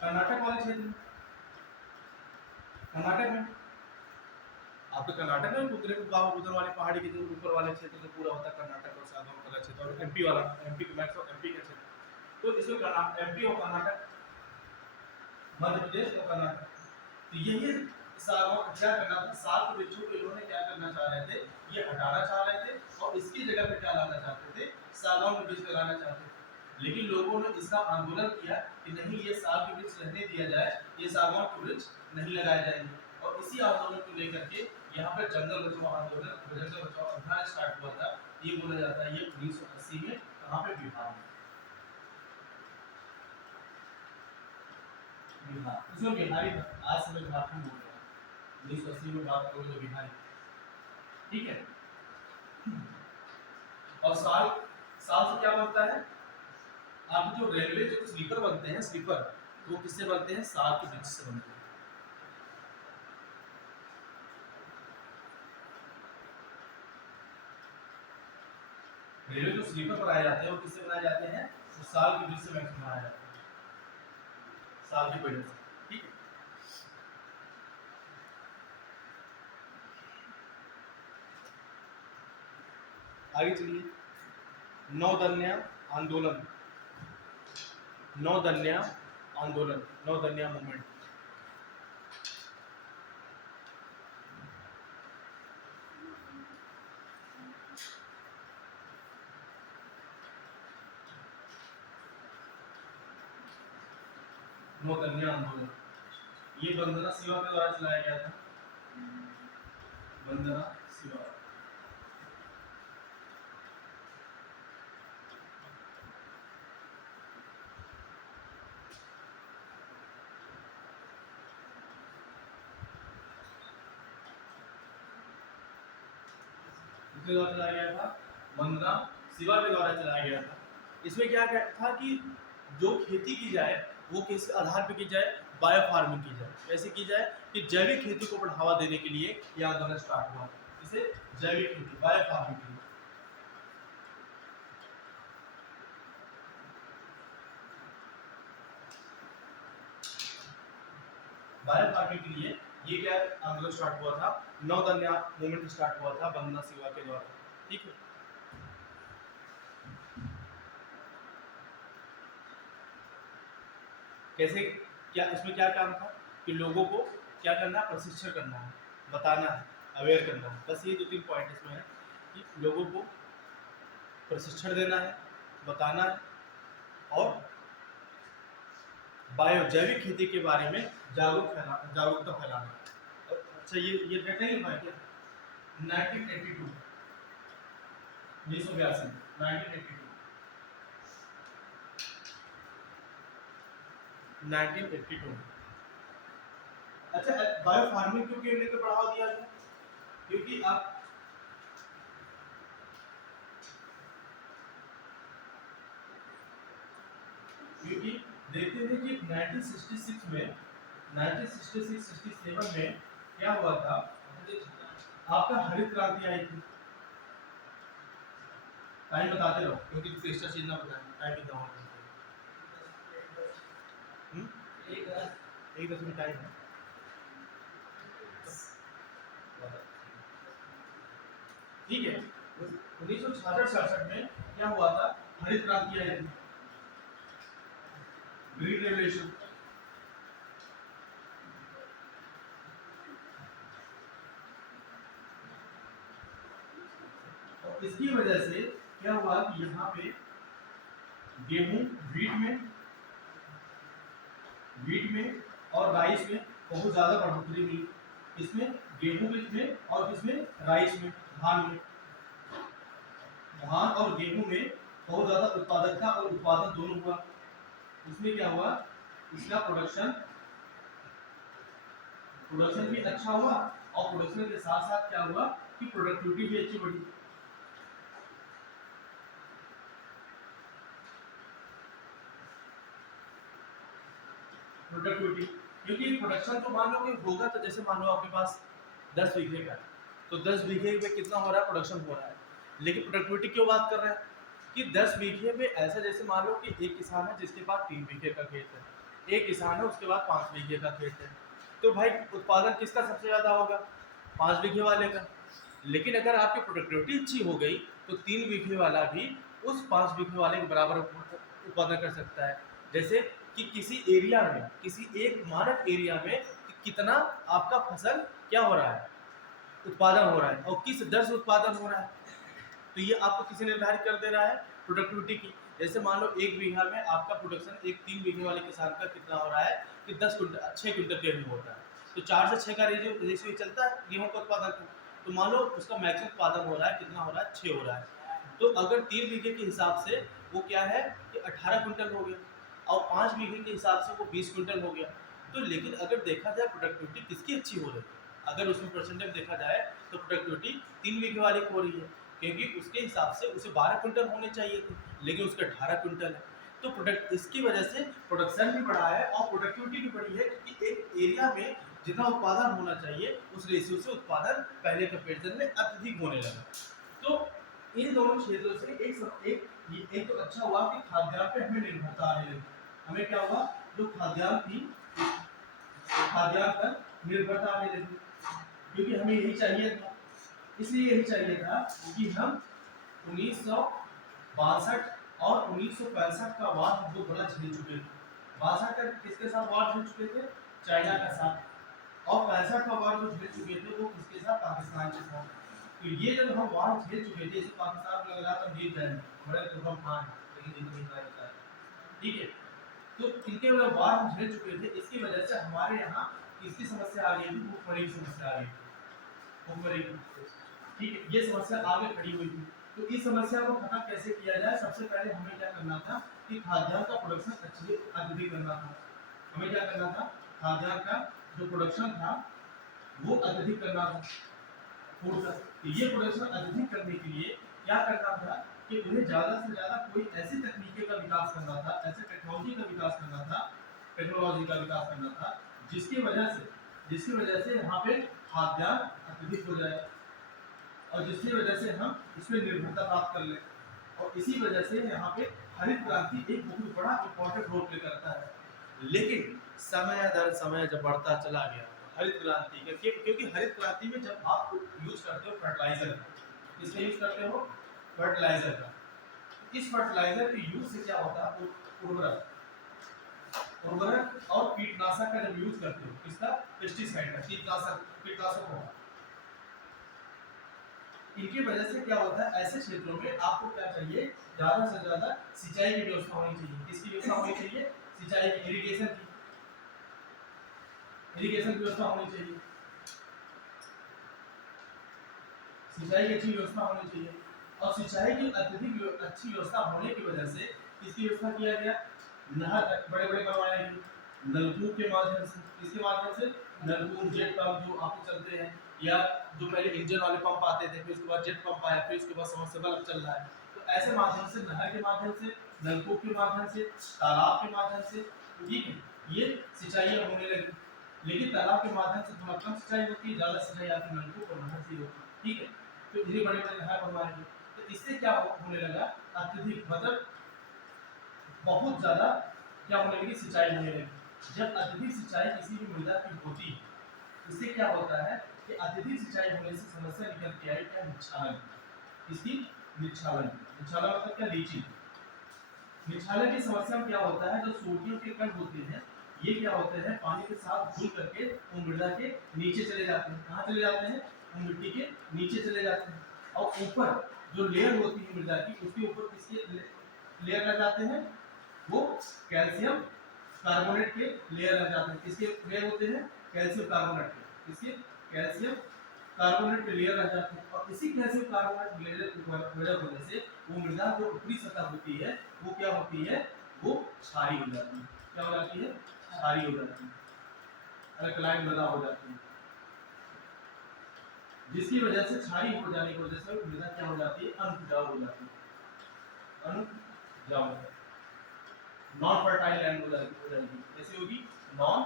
कर्नाटक वाले क्षेत्र में। कर्नाटक में, आप तो कर्नाटक में उतरे उधर वाले पहाड़ी के जो ऊपर वाले क्षेत्र से पूरा होता है कर्नाटक और सागवान वाला क्षेत्र, और एमपी वाला, एमपी के मैक्स एमपी का क्षेत्र। तो इसमें एमपी और कर्नाटक, मध्य प्रदेश और कर्नाटक, तो यही सागवान क्या करना था? सात वृक्षों को इन्होंने क्या करना चाह रहे थे? ये हटाना चाह रहे थे, और इसकी जगह पे क्या लाना चाहते थे? सागवान के वृक्ष लगाना चाहते थे। लेकिन लोगों ने इसका आंदोलन किया कि नहीं, ये साग के वृक्ष रहने दिया जाए, ये सागवान के वृक्ष नहीं लगाए जाएंगे। और इसी आंदोलन को लेकर के यहाँ पर जंगल बचाओ आंदोलन, जंगल बचाओ अभियान स्टार्ट हुआ था। ये बोला जाता है ये 1980 में, कहाँ पे? बिहार में। बिहार, उसमें बिहारी था, आज से मैं झारखंड बोल रहा हूँ। 1980 में बात करोगे तो बिहारी, ठीक है। और साल, साल से क्या बनता है? आप जो रेलवे जो स्लीपर बनते हैं, स्लीपर, वो किससे बनते हैं? साल के वृक्ष से बनते हैं। रेलवे जो स्लीपर बनाए जाते हैं वो किससे बनाए जाते हैं? वो साल के वृक्ष से बनाए जाते हैं, साल के पेड़ से, ठीक है। आगे चलिए, नौदन्या आंदोलन, नौदन्या आंदोलन, नौदन्या मूवमेंट। नौदन्या आंदोलन ये वंदना शिवा के द्वारा चलाया गया था। वंदना शिवा, किसके द्वारा चलाया गया था? वंदना शिवा के द्वारा चलाया गया था। इसमें क्या था कि जो खेती की जाए वो किस आधार पर की जाए? बायो फार्मिंग की जाए। कैसे की जाए? कि जैविक खेती को बढ़ावा देने के लिए यह आंदोलन स्टार्ट हुआ। इसे जैविक खेती, बायो फार्मिंग के लिए। बायो फार्मिंग के लिए ये क्या आंदोलन स्टार्ट हुआ था? नौदन्या मूवमेंट स्टार्ट हुआ था वंदना शिवा के द्वारा, ठीक है। कैसे, क्या इसमें क्या काम था? कि लोगों को क्या करना है? प्रशिक्षण करना है, बताना है, अवेयर करना है। बस ये 2-3 पॉइंट इसमें है कि लोगों को प्रशिक्षण देना है, बताना है, और बायो जैविक खेती के बारे में जागरूकता फैलाना है। अच्छा ये डेट नहीं लिखा है क्या? 1982 1982 1982। अच्छा बायो फार्मिंग क्यों केरले को बढ़ावा दिया गया? क्योंकि आप क्योंकि देखते थे कि 1966 में 1966-67 में क्या हुआ था, आपका हरित क्रांति आई थी। टाइम बताते रहो क्योंकि एक्स्ट्रा चीज ना बताएं, टाइम कितना हो रहा है। एक 10 मिनट टाइम है। ठीक है, 1966-67 में क्या हुआ था, हरित क्रांति आई थी, ग्रीन रेवोल्यूशन। और इसकी वजह से क्या हुआ कि यहाँ पे गेहूं वीट में और राइस में बहुत ज्यादा बढ़ोतरी हुई। इसमें गेहूं में और किसमें, राइस में, धान और गेहूं में बहुत ज्यादा उत्पादकता और उत्पादन दोनों हुआ। इसमें क्या हुआ, इसका प्रोडक्शन भी अच्छा हुआ और प्रोडक्शन के साथ साथ क्या हुआ कि प्रोडक्टिविटी भी अच्छी बढ़ी। प्रोडक्टिविटी क्योंकि प्रोडक्शन तो मान लो कि होगा, तो जैसे मान लो आपके पास 10 बीघे का, तो 10 बीघे में कितना हो रहा है, प्रोडक्शन हो रहा है। लेकिन प्रोडक्टिविटी क्यों बात कर रहे हैं कि 10 बीघे में ऐसा, जैसे मान लो कि एक किसान है जिसके पास 3 बीघे का खेत है, एक किसान है उसके पास 5 बीघे का खेत है, तो भाई उत्पादन किसका सबसे ज़्यादा होगा, 5 बीघे वाले का। लेकिन अगर आपकी प्रोडक्टिविटी अच्छी हो गई तो 3 बीघे वाला भी उस 5 बीघे वाले के बराबर उत्पादन कर सकता है। जैसे कि किसी एरिया में, किसी एक मानक एरिया में कितना आपका फसल क्या हो रहा है, उत्पादन हो रहा है और किस दर से उत्पादन हो रहा है, तो ये आपको किसी निर्धारित कर दे रहा है प्रोडक्टिविटी की। जैसे मान लो 1 बीघा में आपका प्रोडक्शन एक 3 बीघे वाले किसान का कितना हो रहा है कि 10 क्विंटल 6 क्विंटल गेहूँ होता है, तो 4 से 6 का रेशियो चलता है गेहूँ का उत्पादन का। तो मान लो उसका मैक्सिमम उत्पादन हो रहा है, कितना हो रहा है, 6 हो रहा है। तो अगर 3 बीघे के हिसाब से वो क्या है कि 18 क्विंटल हो गया और 5 बीघे के हिसाब से वो 20 क्विंटल हो गया। तो लेकिन अगर देखा जाए प्रोडक्टिविटी किसकी अच्छी हो रही है, अगर उसमें परसेंटेज देखा जाए तो प्रोडक्टिविटी 3 बीघे वाले की हो रही है, क्योंकि उसके हिसाब से उसे 12 क्विंटल होने चाहिए थे, लेकिन उसका 18 क्विंटल है। तो प्रोडक्ट इसकी वजह से प्रोडक्शन भी बढ़ा है और प्रोडक्टिविटी भी बढ़ी है, क्योंकि एक एरिया में जितना उत्पादन होना चाहिए उस रेशियो से उत्पादन पहले कंपेरिजन में अत्यधिक होने लगा। तो इन दोनों क्षेत्रों से एक तो अच्छा हुआ कि खाद्यान्न पे हमें निर्भरता आने लगी। हमें क्या हुआ, जो खाद्यान्न थी, खाद्यान्न पर निर्भरता आने लगी, क्योंकि हमें यही चाहिए था। इसलिए यही चाहिए था कि हम 1962 और 1965 का वार हम लोग बड़ा झेल चुके थे। 62 का किसके साथ वार झेल चुके थे, चाइना के साथ, और 65 का वार जो झेल चुके थे वो किसके साथ, पाकिस्तान के साथ। तो ये जब हम वार झेल चुके थे, इसे पाकिस्तान को लग रहा था जीत जाएंगे, बड़े दुर्गम ठान है, लेकिन जीत नहीं पाया। ठीक है, तो इनके वजह वार हम झेल चुके थे, इसकी वजह से हमारे यहाँ किसकी समस्या आ गई थी, भूखमरी की समस्या आ गई थी, भूखमरी की। ठीक है, ये समस्या आगे खड़ी हुई थी। तो इस समस्या को खत्म कैसे किया जाए, सबसे पहले हमें क्या करना था कि खाद्यान्न का प्रोडक्शन अधिक करना था। हमें क्या करना था, खाद्यान्न का जो प्रोडक्शन था वो अधिक करना था, फूड का। तो ये प्रोडक्शन अधिक करने के लिए क्या करना था कि उन्हें ज़्यादा से ज़्यादा कोई ऐसी तकनीकी का विकास करना था, ऐसे टेक्नोलॉजी का विकास करना था, जिसकी वजह से यहाँ पे खाद्यान्न अत्यधिक हो जाए और जिसकी वजह से हम इसमें निर्भरता प्राप्त कर लें। और इसी वजह से यहाँ पे हरित क्रांति एक बहुत बड़ा इंपॉर्टेंट रोल प्ले करता है। लेकिन समय दर समय जब बढ़ता चला गया हरित क्रांति का, क्योंकि हरित क्रांति में जब आप यूज करते हो फर्टिलाइजर का, इसका यूज करते हो फर्टिलाइजर का, इस फर्टिलाइजर के यूज से क्या होता है, उर्वरक और कीटनाशक का जब यूज करते हो, इसका पेस्टिसाइड का, कीटनाशक होगा, इनकी वजह से क्या होता है, ऐसे क्षेत्रों में आपको क्या चाहिए, ज्यादा से ज्यादा सिंचाई की व्यवस्था होनी चाहिए। किसकी व्यवस्था होनी चाहिए, सिंचाई की, इरिगेशन की व्यवस्था होनी चाहिए। सिंचाई की अच्छी व्यवस्था होनी चाहिए। और सिंचाई की अत्यधिक अच्छी व्यवस्था होने की वजह से इसकी व्यवस्था किया गया, नहर बड़े बड़े बनवाए गए, नलकूप के माध्यम से, इसके माध्यम से नलकूप, जेट पंप जो आपको चलते हैं, या जो पहले इंजन वाले पंप आते थे, फिर उसके बाद जेट पंप आया, फिर उसके बाद सबमर्सिबल अब चल रहा है। तो ऐसे माध्यम से, नहर के माध्यम से, नलकूप के माध्यम से, तालाब के माध्यम से, ठीक है, ये सिंचाई होने लगी। लेकिन तालाब के माध्यम से थोड़ा कम सिंचाई होती है, ज़्यादा सिंचाई आपकी नलकूप और नहर से होती है, ठीक है। तो इतने बड़े बड़े नहर बनवाएंगे, तो इससे क्या होने लगा, अत्यधिक मतलब बहुत ज़्यादा क्या होने लगी, सिंचाई होने लगी। जब अत्यधिक सिंचाई किसी भी मृदा की होती है, इससे क्या होता है कि अत्यधिक सिंचाई होने से समस्या निकल के आई, क्या, निक्षालन। इसकी निक्षालन, निक्षालन मतलब क्या, लीचिंग। निक्षालन की समस्या में क्या होता है, जो सोडियम के कण होते हैं, ये क्या होते हैं, पानी के साथ घुल करके वो मृदा के नीचे चले जाते हैं। कहाँ चले जाते हैं, वो मिट्टी के नीचे चले जाते हैं। और ऊपर जो लेयर होती है मृदा की, उसके ऊपर किसके लेयर लग जाते हैं, वो कैल्शियम कार्बोनेट के लेयर लग जाते हैं। किसके लेयर होते हैं, कैल्शियम कार्बोनेट के, इसके कैल्शियम कार्बोनेट के लेयर लग जाते हैं। और इसी कैल्शियम कार्बोनेट लेयर की वजह होने से वो मृदा जो ऊपरी सतह होती है, वो क्या होती है, वो क्षारीय हो जाती है। क्या हो जाती है, क्षारीय हो जाती है, अल्कलाइन मृदा हो जाती है। जिसकी वजह से क्षारीय हो जाने की वजह से मृदा क्या हो जाती है, अनुपजाऊ हो जाती है, अनुपजाऊ, नॉन फर्टाइल लैंड हो जाएगी। कैसे होगी, नॉन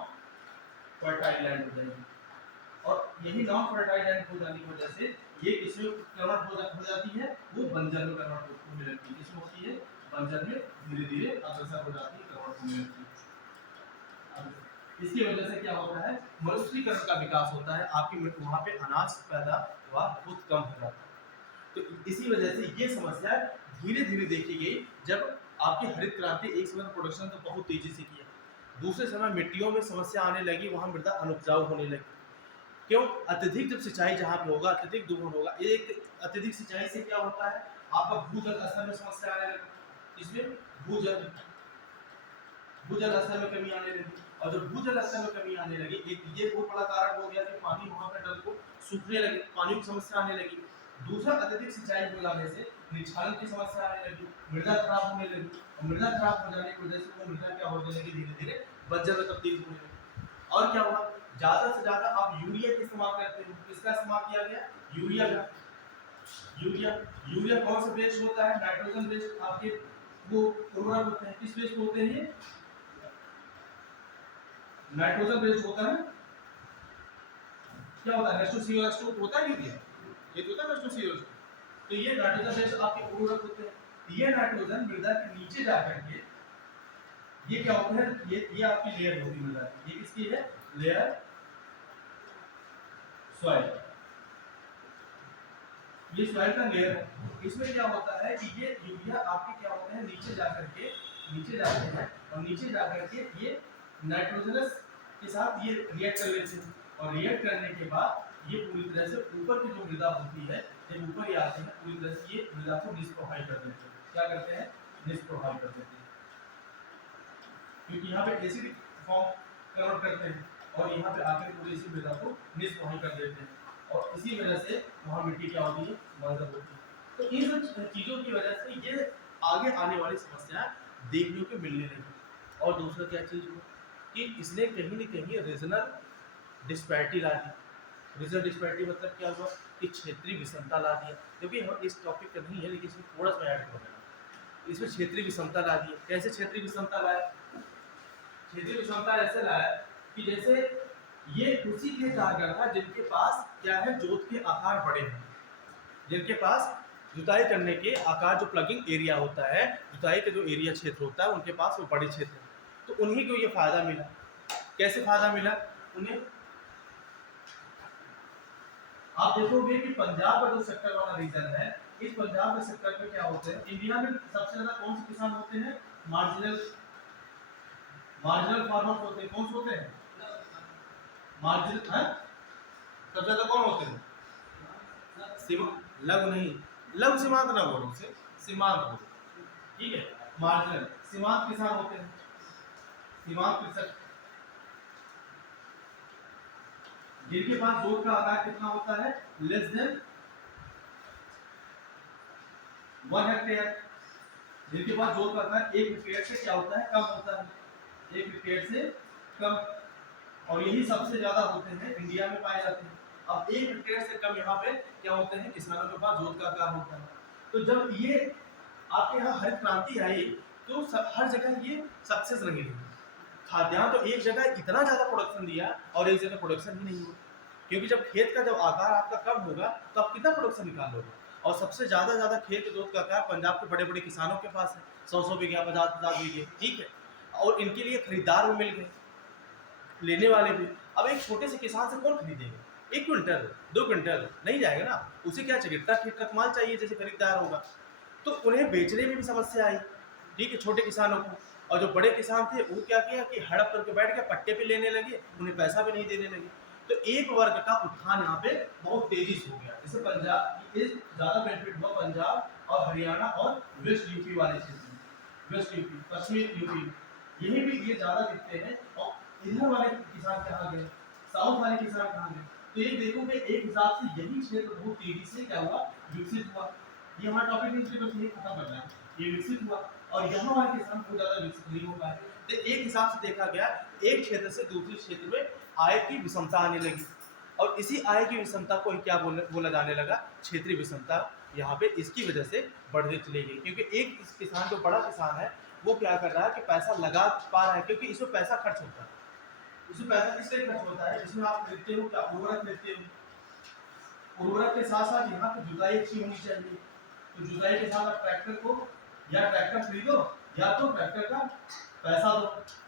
फर्टाइल लैंड हो जाएगी। और यही नॉन फर्टाइल लैंड हो जाने की वजह से ये किसमें कन्वर्ट हो जाती है, वो बंजर में कन्वर्ट होने लगती है। किसमें होती है, बंजर में धीरे धीरे अग्रसर हो जाती है, कन्वर्ट होने लगती है। इसकी वजह से क्या होता है, मरुस्थलीकरण का विकास होता है, आपकी वहाँ पे अनाज पैदा हुआ बहुत कम हो जाता है। तो इसी वजह से ये समस्या धीरे धीरे देखी गई। जब आपकी हरित क्रांति, एक समय प्रोडक्शन तो बहुत तेजी से किया, दूसरे समय मिट्टियों में समस्या आने लगी, वहाँ मृदा अनुपजाऊ होने लगी। क्यों, अत्यधिक जब सिंचाई जहाँ पे होगा, अत्यधिक दोहन होगा। एक अत्यधिक सिंचाई से क्या होता है, आपका भूजल स्तर में समस्या आने लगी, इसमें भूजल स्तर में कमी आने लगी। और जब भूजल स्तर में कमी आने लगी, एक ये बहुत बड़ा कारण हो गया कि पानी वहाँ पे डल को सूखने लगे, पानी की समस्या आने लगी। दूसरा, अत्यधिक सिंचाई हो जाने से निक्षालन की समस्या आने लगी, मृदा खराब होने लगी। और मृदा खराब हो जाने की वजह से वो मृदा क्या होने लगी, धीरे धीरे बंजर में तब्दील होने लगी। और क्या हुआ, ज्यादा से ज्यादा आप यूरिया का इस्तेमाल करते हो। किसका इस्तेमाल किया गया, यूरिया का। यूरिया कौन सा बेस्ड होता है, नाइट्रोजन बेस्ड आपके वो उर्वरक होते हैं। किस बेस्ड होते हैं ये, नाइट्रोजन बेस्ड होता है। क्या होता है, H2CO होता है यूरिया, ये तो होता है H2CO। तो ये नाइट्रोजन बेस्ड आपके उर्वरक होते हैं। ये नाइट्रोजन मृदा के नीचे जाकर के ये क्या होता है, ये आपकी लेयर होती है मृदा की। ये किसकी है, लेयर सॉइल, ये सॉइल का लेयर है। इसमें क्या होता है कि ये यूरिया आपके क्या होते हैं, नीचे जाते हैं, और नीचे जाकर के ये नाइट्रोजनस के साथ ये रिएक्ट कर लेते हैं। और रिएक्ट करने के बाद ये पूरी तरह से ऊपर की जो मृदा होती है, जब ऊपर ये आते हैं, पूरी तरह से ये मृदा को निष्प्रभावित कर देते हैं। क्या करते हैं, निष्प्रभावित कर देते हैं, क्योंकि यहाँ पे एसिड फॉर्म कन्वर्ट करते हैं, और यहाँ पे आकर पूरी इसी मृदा को निष्प्रभावित कर देते हैं। और इसी वजह से वहाँ मिट्टी क्या होती है, बंजर होती है। तो इन सब चीज़ों की वजह से ये आगे आने वाली समस्याएं देखने को मिलने लगी। और दूसरा क्या चीज़ हुआ कि इसने कहीं न कहीं रीजनल डिस्पैरिटी ला दी। रीजनल डिस्पैरिटी मतलब क्या हुआ कि क्षेत्रीय विषमता ला दिया। क्योंकि हम इस टॉपिक का नहीं है, लेकिन इसमें थोड़ा सा ऐड कर देना। इसमें क्षेत्रीय विषमता ला दी। कैसे क्षेत्रीय विषमता लाया, क्षेत्रीय विषमता ऐसे लाया कि जैसे ये उसी के कारगर था जिनके पास क्या है, जोत के आकार बड़े हैं, जिनके पास जुताई करने के आकार, जो प्लगिंग एरिया होता है, जुताई का जो एरिया क्षेत्र होता है, उनके पास वो बड़े क्षेत्र है। तो उन्हीं को ये फायदा मिला। कैसे फायदा मिला उन्हें, आप देखोगे कि पंजाब का जो सेक्टर वाला रीजन है, इस पंजाब के सेक्टर में क्या होते हैं, इंडिया में सबसे ज्यादा कौन से किसान होते हैं, मार्जिनल फार्मर्स होते हैं। कौन से होते हैं, मार्जिनल है, सबसे ज्यादा कौन होते हैं, लघु नहीं, लघु सीमांत ना बोलो, उसे सीमांत बोलो, ठीक है। मार्जिनल, सीमांत किसान होते हैं, सीमांत कृषक, जिनके पास जोत का आकार कितना होता है, लेस देन 1 हेक्टेयर, जिनके पास जोत का आकार 1 हेक्टेयर से क्या होता है, कम होता है, 1 हेक्टेयर से कम, और यही सबसे ज्यादा होते हैं, इंडिया में पाए जाते हैं। अब 1 हेक्टेयर से कम यहाँ पे क्या होते हैं, किसानों के पास जोत का आकार होता है। तो जब ये आपके यहाँ हरित क्रांति आई तो हर जगह ये सक्सेस रही है। खाद्यान्न तो एक जगह इतना ज्यादा प्रोडक्शन दिया और एक जगह प्रोडक्शन ही नहीं हुआ, क्योंकि जब खेत का जब आकार आपका कम होगा तो आप कितना प्रोडक्शन निकाल लोगे। और सबसे ज्यादा खेत जोत का आकार पंजाब के बड़े बड़े किसानों के पास है, 100 बीघा, 50 बीघे, ठीक है, और इनके लिए खरीदार भी मिल गए, लेने वाले भी। अब एक छोटे से किसान से कौन खरीदेगा, 1 क्विंटल 2 क्विंटल नहीं जाएगा ना, उसे क्या चाहिए, ट्रक माल चाहिए जैसे खरीदार होगा। तो उन्हें बेचने में भी समस्या आई, ठीक है, छोटे किसानों को। और जो बड़े किसान थे वो क्या किया कि हड़प करके बैठ के पट्टे पे लेने लगे, उन्हें पैसा भी नहीं देने लगे। तो एक वर्ग का उत्थान यहाँ पे बहुत तेजी से हो गया। जैसे पंजाब इस ज्यादा बेनिफिट हुआ पंजाब और हरियाणा और वेस्ट यूपी वाले क्षेत्र में, वेस्ट यूपी, पश्चिमी यूपी, यही भी ये ज्यादा दिखते हैं। और इधर वाले किसान कहाँ गए, साउथ वाले किसान कहाँ गए। तो ये देखो कि एक हिसाब से यही क्षेत्र बहुत तेजी से क्या हुआ, विकसित हुआ। ये हमारा टॉपिक नहीं, इसलिए बस ये खत्म करना है, ये विकसित हुआ। और यहाँ वाले किसान बहुत ज्यादा विकसित नहीं हो पाए। तो एक हिसाब से देखा गया, एक क्षेत्र से दूसरे क्षेत्र में आय की विषमता आने लगी, और इसी आय की विषमता को क्या बोला जाने लगा, क्षेत्रीय विषमता। यहाँ पे इसकी वजह से बढ़ती चली गई, क्योंकि एक किसान जो बड़ा किसान है वो क्या कर रहा है कि पैसा लगा पा रहा है, क्योंकि इसमें पैसा खर्च होता है। इसमें पैसा इसलिए खर्च होता है, इसमें आप खरीदते हो क्या, उर्वरक खरीदते हो, उर्वरक के साथ साथ यहाँ पे जुताई अच्छी होनी चाहिए। तो जुताई के साथ आप ट्रैक्टर को या ट्रैक्टर खरीदो या तो ट्रैक्टर का पैसा दो।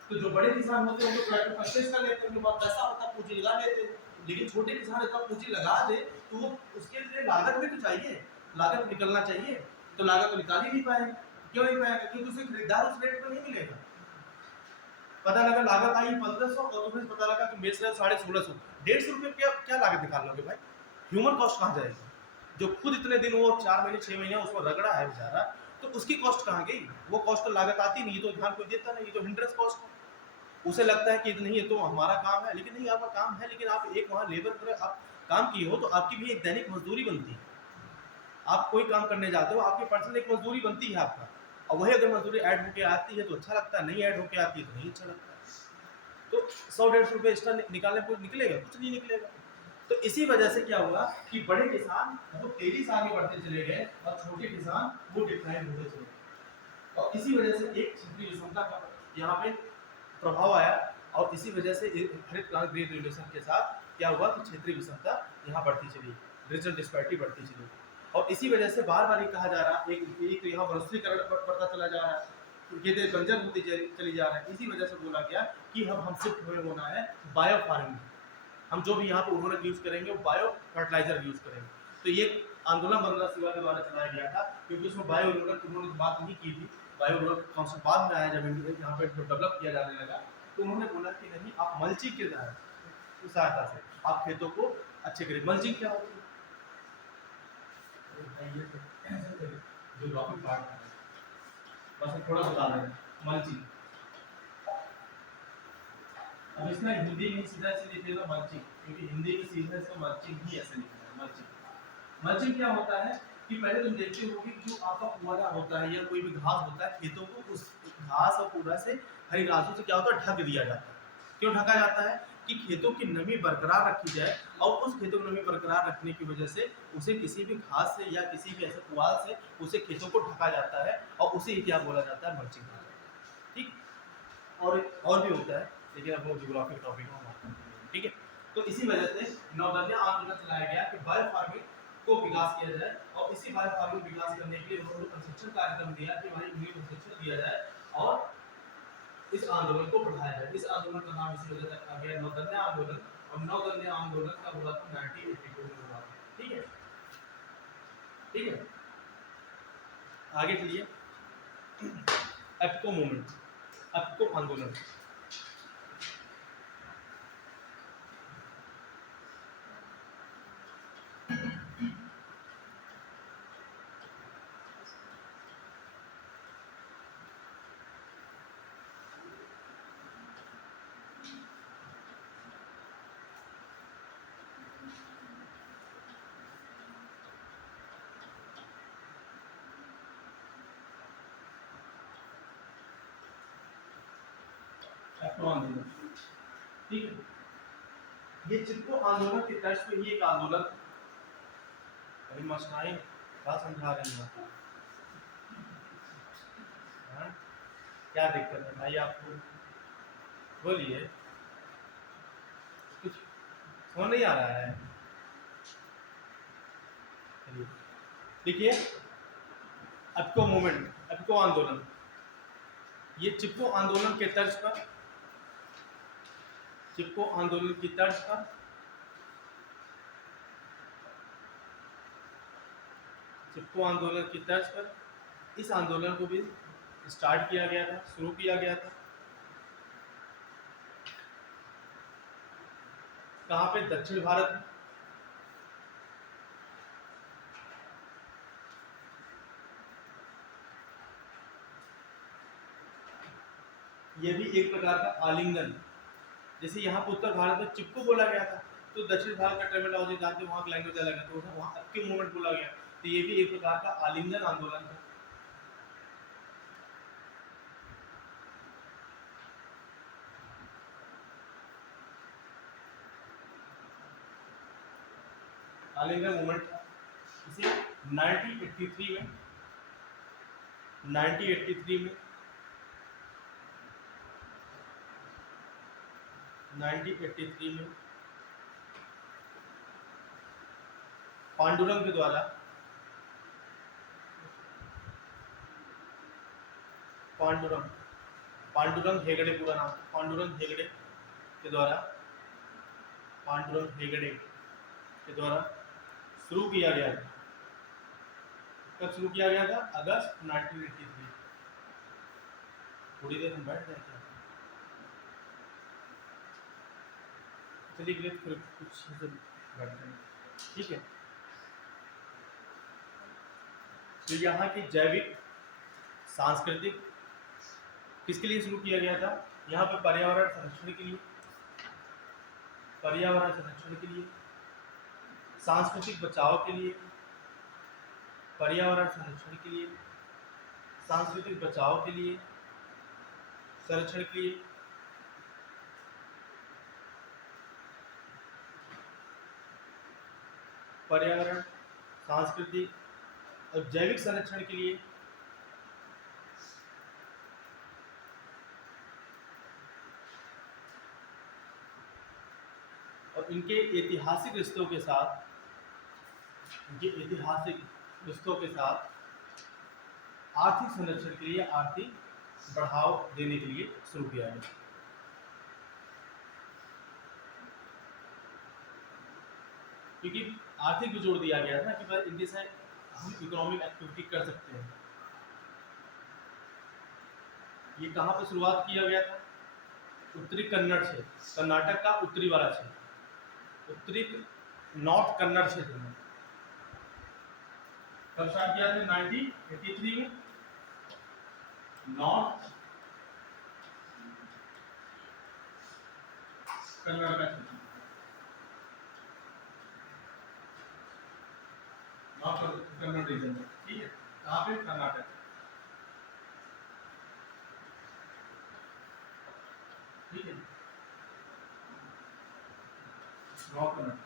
तो जो बड़े किसान होते हैं वो ट्रैक्टर परचेज कर लेते हैं, उनके पास पैसा होता है, पूंजी लगा लेते हैं। लेकिन छोटे किसान इतना पूंजी लगा दे तो वो उसके लिए लागत भी तो चाहिए, लागत निकलना चाहिए, तो लागत तो निकाल ही नहीं पाएगा। क्यों नहीं पाएगा, क्योंकि उसे खरीदार उस रेट पर नहीं मिलेगा। पता लगा लागत आई 1500 और तुम्हें पता लगा कि बेच रहे 1650, 150 रुपये क्या लागत निकाल लोगे भाई, ह्यूमन कॉस्ट कहाँ जाएगी। जो खुद इतने दिन वो 4 महीने 6 महीने उसको रगड़ा है बेचारा, तो उसकी कॉस्ट कहाँ गई, वो कॉस्ट तो लागत आती नहीं, तो ध्यान कोई देता नहीं, तो हिंड्रेंस कॉस्ट है। उसे लगता है कि नहीं ये तो हमारा काम है, लेकिन नहीं आपका काम है, लेकिन आप एक वहाँ लेबर पर आप काम किए हो तो आपकी भी एक दैनिक मजदूरी बनती है। आप कोई काम करने जाते हो, आपकी पर्सनल एक मजदूरी बनती है आपका, और वही अगर मजदूरी ऐड होके आती है तो अच्छा लगता है, नहीं ऐड होके आती है तो नहीं अच्छा लगता है। तो 100-150 रुपये एक्स्ट्रा निकालने को निकलेगा, कुछ नहीं निकलेगा। तो इसी वजह से क्या हुआ कि बड़े किसान वो तेजी से आगे बढ़ते चले गए और छोटे किसान वो डिक्लाइन होते चले गए। और इसी वजह से एक क्षेत्रीय विषमता का यहाँ पे प्रभाव आया, और इसी वजह से हरित क्रांति ग्रेट रेवोल्यूशन के साथ क्या हुआ कि क्षेत्रीय विषमता यहाँ बढ़ती चली, रीजनल डिस्पैरिटी बढ़ती चली। और इसी वजह से बार बार ये कहा जा रहा है, एक यहाँ वनस्वीकरण बढ़ता चला जा रहा है, ये देश बंजर होती चली जा रहा है। इसी वजह से बोला गया कि हम शिफ्ट हुए होना है बायो फार्मिंग, हम जो भी यहाँ पर उर्वरक यूज करेंगे वो बायो फर्टिलाइजर यूज करेंगे। तो ये आंदोलन बंदरा सिवा के द्वारा चलाया गया था, क्योंकि उसमें बायो उर्वरक उन्होंने बात नहीं की थी। बायो उर्वरक कॉन्सेप्ट बाद में आया, जब यहाँ पे डेवलप किया जाने लगा, तो उन्होंने बोला कि नहीं, आप मल्चिंग के सहायता से आप खेतों को अच्छे करें। मल्चिंग क्या होती है, जो टॉपिक पार्ट है बस हम थोड़ा बता रहे हैं। मल्चिंग, अब इसका हिंदी में सीधा से लिखिएगा मल्चिंग, क्योंकि हिंदी में सीधा इसका मल्चिंग ही ऐसे लिखना है। मल्चिंग, मल्चिंग क्या होता है कि पहले तुम देखते हो कि जो आपका पुआरा होता है या कोई भी घास होता है, खेतों को उस घास और पुआरा से, हरी घासों से क्या होता है, ढक दिया जाता है। क्यों ढका जाता है कि खेतों की नमी बरकरार रखी जाए, और उस खेतों की नमी बरकरार रखने की वजह से उसे किसी भी घास से या किसी भी ऐसे पुआल से उसे खेतों को ढका जाता है, और उसे ही क्या बोला जाता है, मल्चिंग कहा जाता है। ठीक, और भी होता है, लेकिन अब वो ज्योग्राफी का टॉपिक है, ठीक है। तो इसी वजह से नवदन्या आंदोलन चलाया गया कि बायो फार्मिंग को विकास किया जाए, और इसी बायो फार्मिंग विकास करने के लिए उन्होंने प्रशिक्षण कार्यक्रम दिया कि भाई उन्हें प्रशिक्षण दिया जाए और इस आंदोलन को बढ़ाया जाए। इस आंदोलन का नाम इसी वजह से रखा गया नवदन्या आंदोलन, और नवदन्या आंदोलन का हुआ था 1982 में हुआ। ठीक है, ठीक है, आगे चलिए। एप्को मूवमेंट, एप्को आंदोलन। चिपको आंदोलन, ठीक है। ये चिपको आंदोलन की तर्ज पे ही एक आंदोलन, अभी मशनाई क्या समझा रहे हैं आपको, हाँ? क्या दिक्कत है भाई आपको, बोलिए, कुछ समझ नहीं आ रहा है? देखिए चिपको मूवमेंट, चिपको आंदोलन, ये चिपको आंदोलन के तर्ज पर, चिपको आंदोलन की तर्ज पर चिपको आंदोलन की तर्ज पर इस आंदोलन को भी स्टार्ट किया गया था, शुरू किया गया था। कहाँ पे? दक्षिण भारत में। यह भी एक प्रकार का आलिंगन, जैसे यहाँ पे उत्तर भारत में चिपको बोला गया था, तो दक्षिण भारत का टर्मिनोलॉजी जानते हैं, वहाँ का लैंग्वेज अलग है, तो वहाँ अक्के मूवमेंट बोला गया, तो ये भी एक प्रकार का आलिंगन आंदोलन था। आलिंगन मूवमेंट था। इसे 1983 में 1983 में 1983 में पांडुरंग के द्वारा, पांडुरंग हेगड़े, पूरा नाम पांडुरंग हेगड़े के द्वारा, पांडुरंग हेगड़े के द्वारा शुरू किया गया था। कब शुरू किया गया था? अगस्त 1983। थोड़ी देर हम बैठ जाए क्या? चलिए फिर कुछ बैठते हैं, ठीक है। तो यहाँ की जैविक सांस्कृतिक किसके लिए शुरू किया गया था? यहाँ पे पर्यावरण संरक्षण के लिए, पर्यावरण संरक्षण के लिए, सांस्कृतिक बचाव के लिए, पर्यावरण संरक्षण के लिए, सांस्कृतिक बचाव के लिए, संरक्षण के लिए, पर्यावरण, सांस्कृतिक और जैविक संरक्षण के लिए और इनके ऐतिहासिक रिश्तों के साथ, इनके ऐतिहासिक रिश्तों के साथ आर्थिक संरक्षण के लिए, आर्थिक बढ़ाव देने के लिए शुरू किया गया। क्योंकि आर्थिक भी जोड़ दिया गया था कि भाई इनके से हम इकोनॉमिक एक्टिविटी कर सकते हैं। ये कहाँ पर शुरुआत किया गया था? उत्तरी कन्नड़ क्षेत्र, कर्नाटक का उत्तरी वाला क्षेत्र, उत्तरी नॉर्थ कन्नड़ क्षेत्र में। कब स्टार्ट किया था? 1983 में। नॉर्थ कन्नड़ का क्षेत्र, नॉर्थ कन्नड़ रीजन में, ठीक है। कहाँ पे? कर्नाटक, ठीक है, नॉर्थ कन्नड़।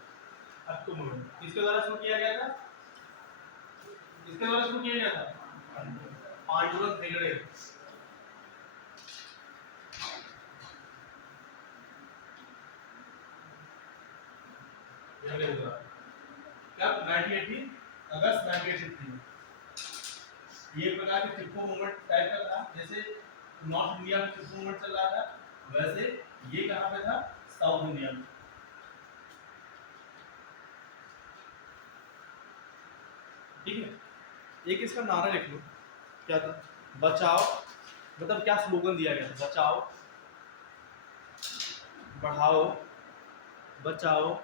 अब तो किसके द्वारा शुरू किया गया था? किसके द्वारा शुरू किया गया था? पांडुरंग हेगड़े। कब? 1980, अगस्त 1983 में। ये प्रकार के चिपको मूवमेंट टाइप का था, जैसे नॉर्थ इंडिया में चिपको मूवमेंट चल रहा था, वैसे ये कहाँ पे था? साउथ इंडिया में, ठीक है। एक इसका नारा लिख लो, क्या था? बचाओ, मतलब क्या स्लोगन दिया गया था? बचाओ, बढ़ाओ, बचाओ,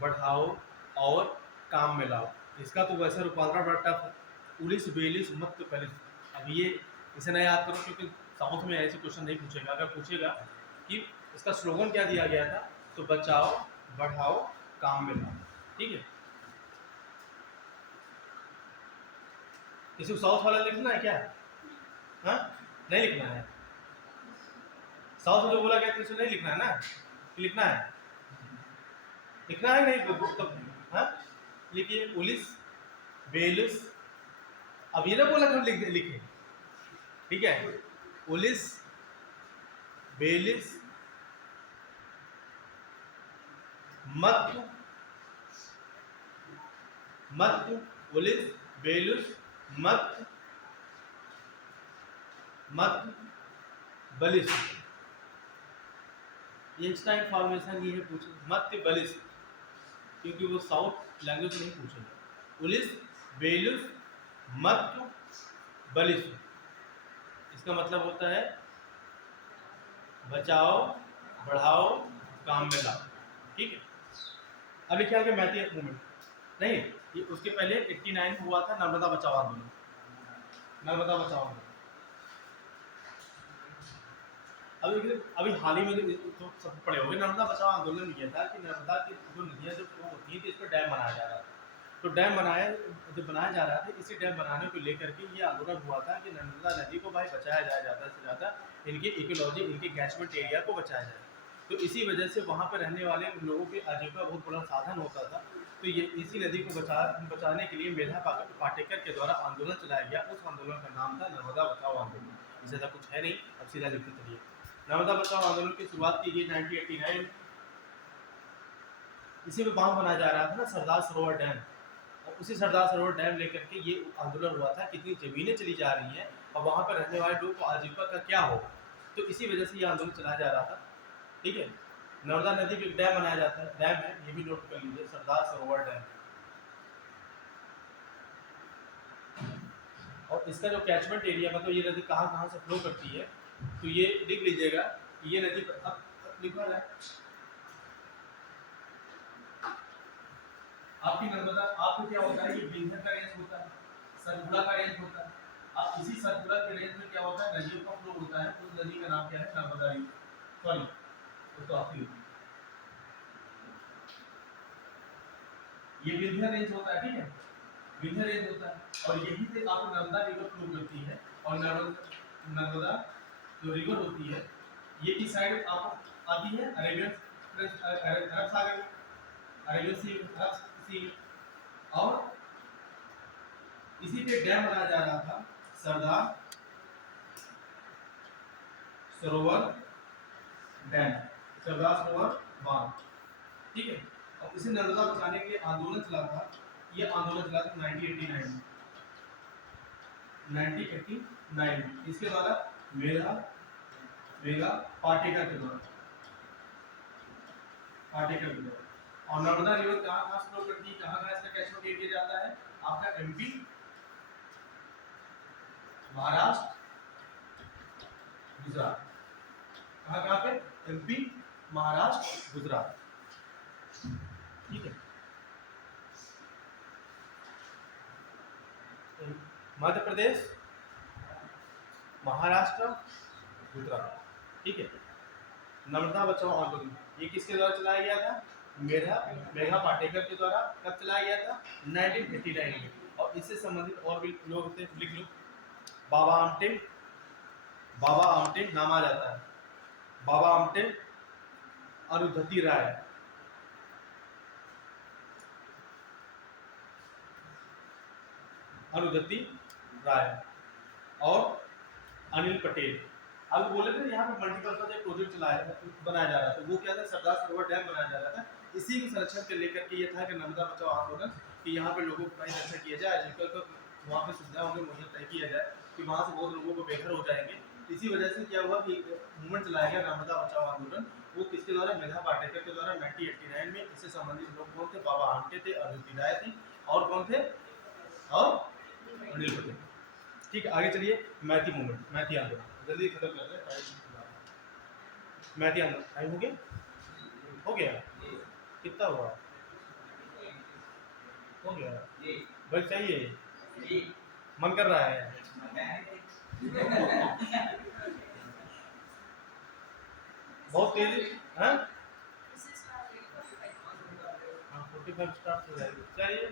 बढ़ाओ और काम में लाओ। इसका तो वैसे रूपांतरण बड़ा टफ है, 1942 मत तो पहले। अब ये इसे ना याद करो, क्योंकि साउथ में ऐसे क्वेश्चन नहीं पूछेगा। अगर पूछेगा कि इसका स्लोगन क्या दिया गया था, तो बचाओ, बढ़ाओ, काम में लाओ, ठीक है। किसी को साउथ वाला लिखना है क्या? हाँ, नहीं लिखना है। साउथ में जो बोला गया तो नहीं लिखना है ना, लिखना है, लिखना है नहीं तो हाँ लिखिए उलिस बेलुस। अब ये ना बोला कि हम लिखे, ठीक है, उलिस बेलिस मत उलिस बेलुस मत बलिस। ये एक्स्ट्रा इन्फॉर्मेशन ये है पूछे मत बलिस, क्योंकि वो साउथ लैंग्वेज नहीं पूछेगा। उलिस बेलुस मत बलिस, इसका मतलब होता है बचाओ बढ़ाओ काम में लाओ, ठीक है। अब लिखा है कि मैती मूवमेंट नहीं, ये उसके पहले 89 में हुआ था नर्मदा बचाओ आंदोलन, नर्मदा बचाओ आंदोलन। अभी हाल ही में तो सब पढ़े होंगे, नर्मदा बचाओ आंदोलन ये था कि नर्मदा की जो नदियाँ जो फ्लो होती थी इस पर डैम बनाया जा रहा था। तो डैम बनाया जा रहा था, इसी डैम बनाने को लेकर के ये आंदोलन हुआ था कि नर्मदा नदी को भाई बचाया जाए, ज़्यादा से ज़्यादा इनकी इकोलॉजी, इनके कैचमेंट एरिया को बचाया जाए। तो इसी वजह से वहाँ पर रहने वाले लोगों की आजीविका बहुत बड़ा साधन होता था। तो ये इसी नदी को बचाने के लिए मेधा पाटेकर के द्वारा आंदोलन चलाया गया। उस आंदोलन का नाम था नर्मदा बचाओ आंदोलन। इससे ऐसा कुछ है नहीं, अब सीधा लिखते चलिए। नर्मदा बचाओ आंदोलन की शुरुआत की गई 1989। इसी में बांध बनाया जा रहा था ना, सरदार सरोवर डैम, और उसी सरदार सरोवर डैम लेकर के ये आंदोलन हुआ था। कितनी ज़मीनें चली जा रही हैं और वहाँ पर रहने वाले लोगों को आजीविका का क्या हो, तो इसी वजह से ये आंदोलन चलाया जा रहा था, ठीक है। नर्मदा नदी पे डैम बनाया जाता है, डैम है, ये भी नोट कर लीजिए, सरदार सरोवर डैम। और इसका जो कैचमेंट एरिया, मतलब ये नदी कहाँ कहाँ से फ्लो करती है, तो ये लिख लीजिएगा। ये नदी अब लिखा है आपकी नर्मदा, आपको क्या होता है, ये विंध्य का रेंज होता है, सतपुड़ा का रेंज होता है। अब इसी सतपुड़ा के रेंज में क्या होता है, नदियों का फ्लो होता है। उस नदी का नाम क्या है, नर्मदा रिवर, सॉरी तो आपकी ये विंध्य रेंज होता है, ठीक है, विंध्य रेंज होता है। और यही से आपको नर्मदा रिवर फ्लो करती है। और नर्मदा जो रिवर होती है ये किस साइड आपको आती है, अरब सागर, अरेबियन सी, अरब सी। और इसी पे डैम बनाया जा रहा था, सरदार सरोवर डैम, सरदार सरोवर बांध, ठीक है। और इसे नर्मदा बचाने के लिए आंदोलन चला था। ये आंदोलन चला था 1989 में। इसके द्वारा मेधा पाटेकर के द्वारा, और नर्मदा रिवर कहाँ कहाँ फ्लो करती है, कहाँ कहाँ इसका कैचमेंट एरिया जाता है, आपका एमपी, महाराष्ट्र, गुजरात। कहाँ कहाँ पे, एमपी, महाराष्ट्र, गुजरात, ठीक है। मध्य प्रदेश, महाराष्ट्र, गुजरात, ठीक है। नर्मदा बचाओ आंदोलन ये किसके द्वारा चलाया गया था, मेधा पाटेकर के द्वारा। कब चलाया गया था, 1989 में। और इससे संबंधित और भी लोग थे, लिख लो। बाबा आमटे नाम आ जाता है, बाबा आमटे, अरुंधति राय और अनिल पटेल। अब बोले थे यहाँ पे मल्टीपर्पज एक प्रोजेक्ट बनाया जा रहा था। वो क्या था, सरदार सरोवर डैम बनाया जा रहा था। इसी के संरक्षण के लेकर के ये था कि नर्मदा बचाओ आंदोलन, कि यहाँ पे लोगों को कहीं रक्षा किया जाए, आजीविका को वहाँ पे सुविधा उन्हें मुहैया तय किया जाए, कि वहाँ से बहुत लोगों को बेघर हो जाएंगे। इसी वजह से क्या हुआ कि मूवमेंट चलाया गया नर्मदा बचाओ आंदोलन। वो किसके द्वारा, मेधा पाटेकर के द्वारा 1989 में। इससे संबंधित लोग कौन थे, बाबा आमटे थे, अरुंधति राय थी, और कौन थे, और अनिल पटेल, ठीक है। आगे चलिए, मैती मूवमेंट, मैती आंदोलन जल्दी खत्म कर रहे हैं। मैती आंदोलन टाइम हो गया कितना हुआ, हो गया बस चाहिए, मन कर रहा है बहुत तेजी, हाँ 45 स्टार्ट हो जाएगी, चाहिए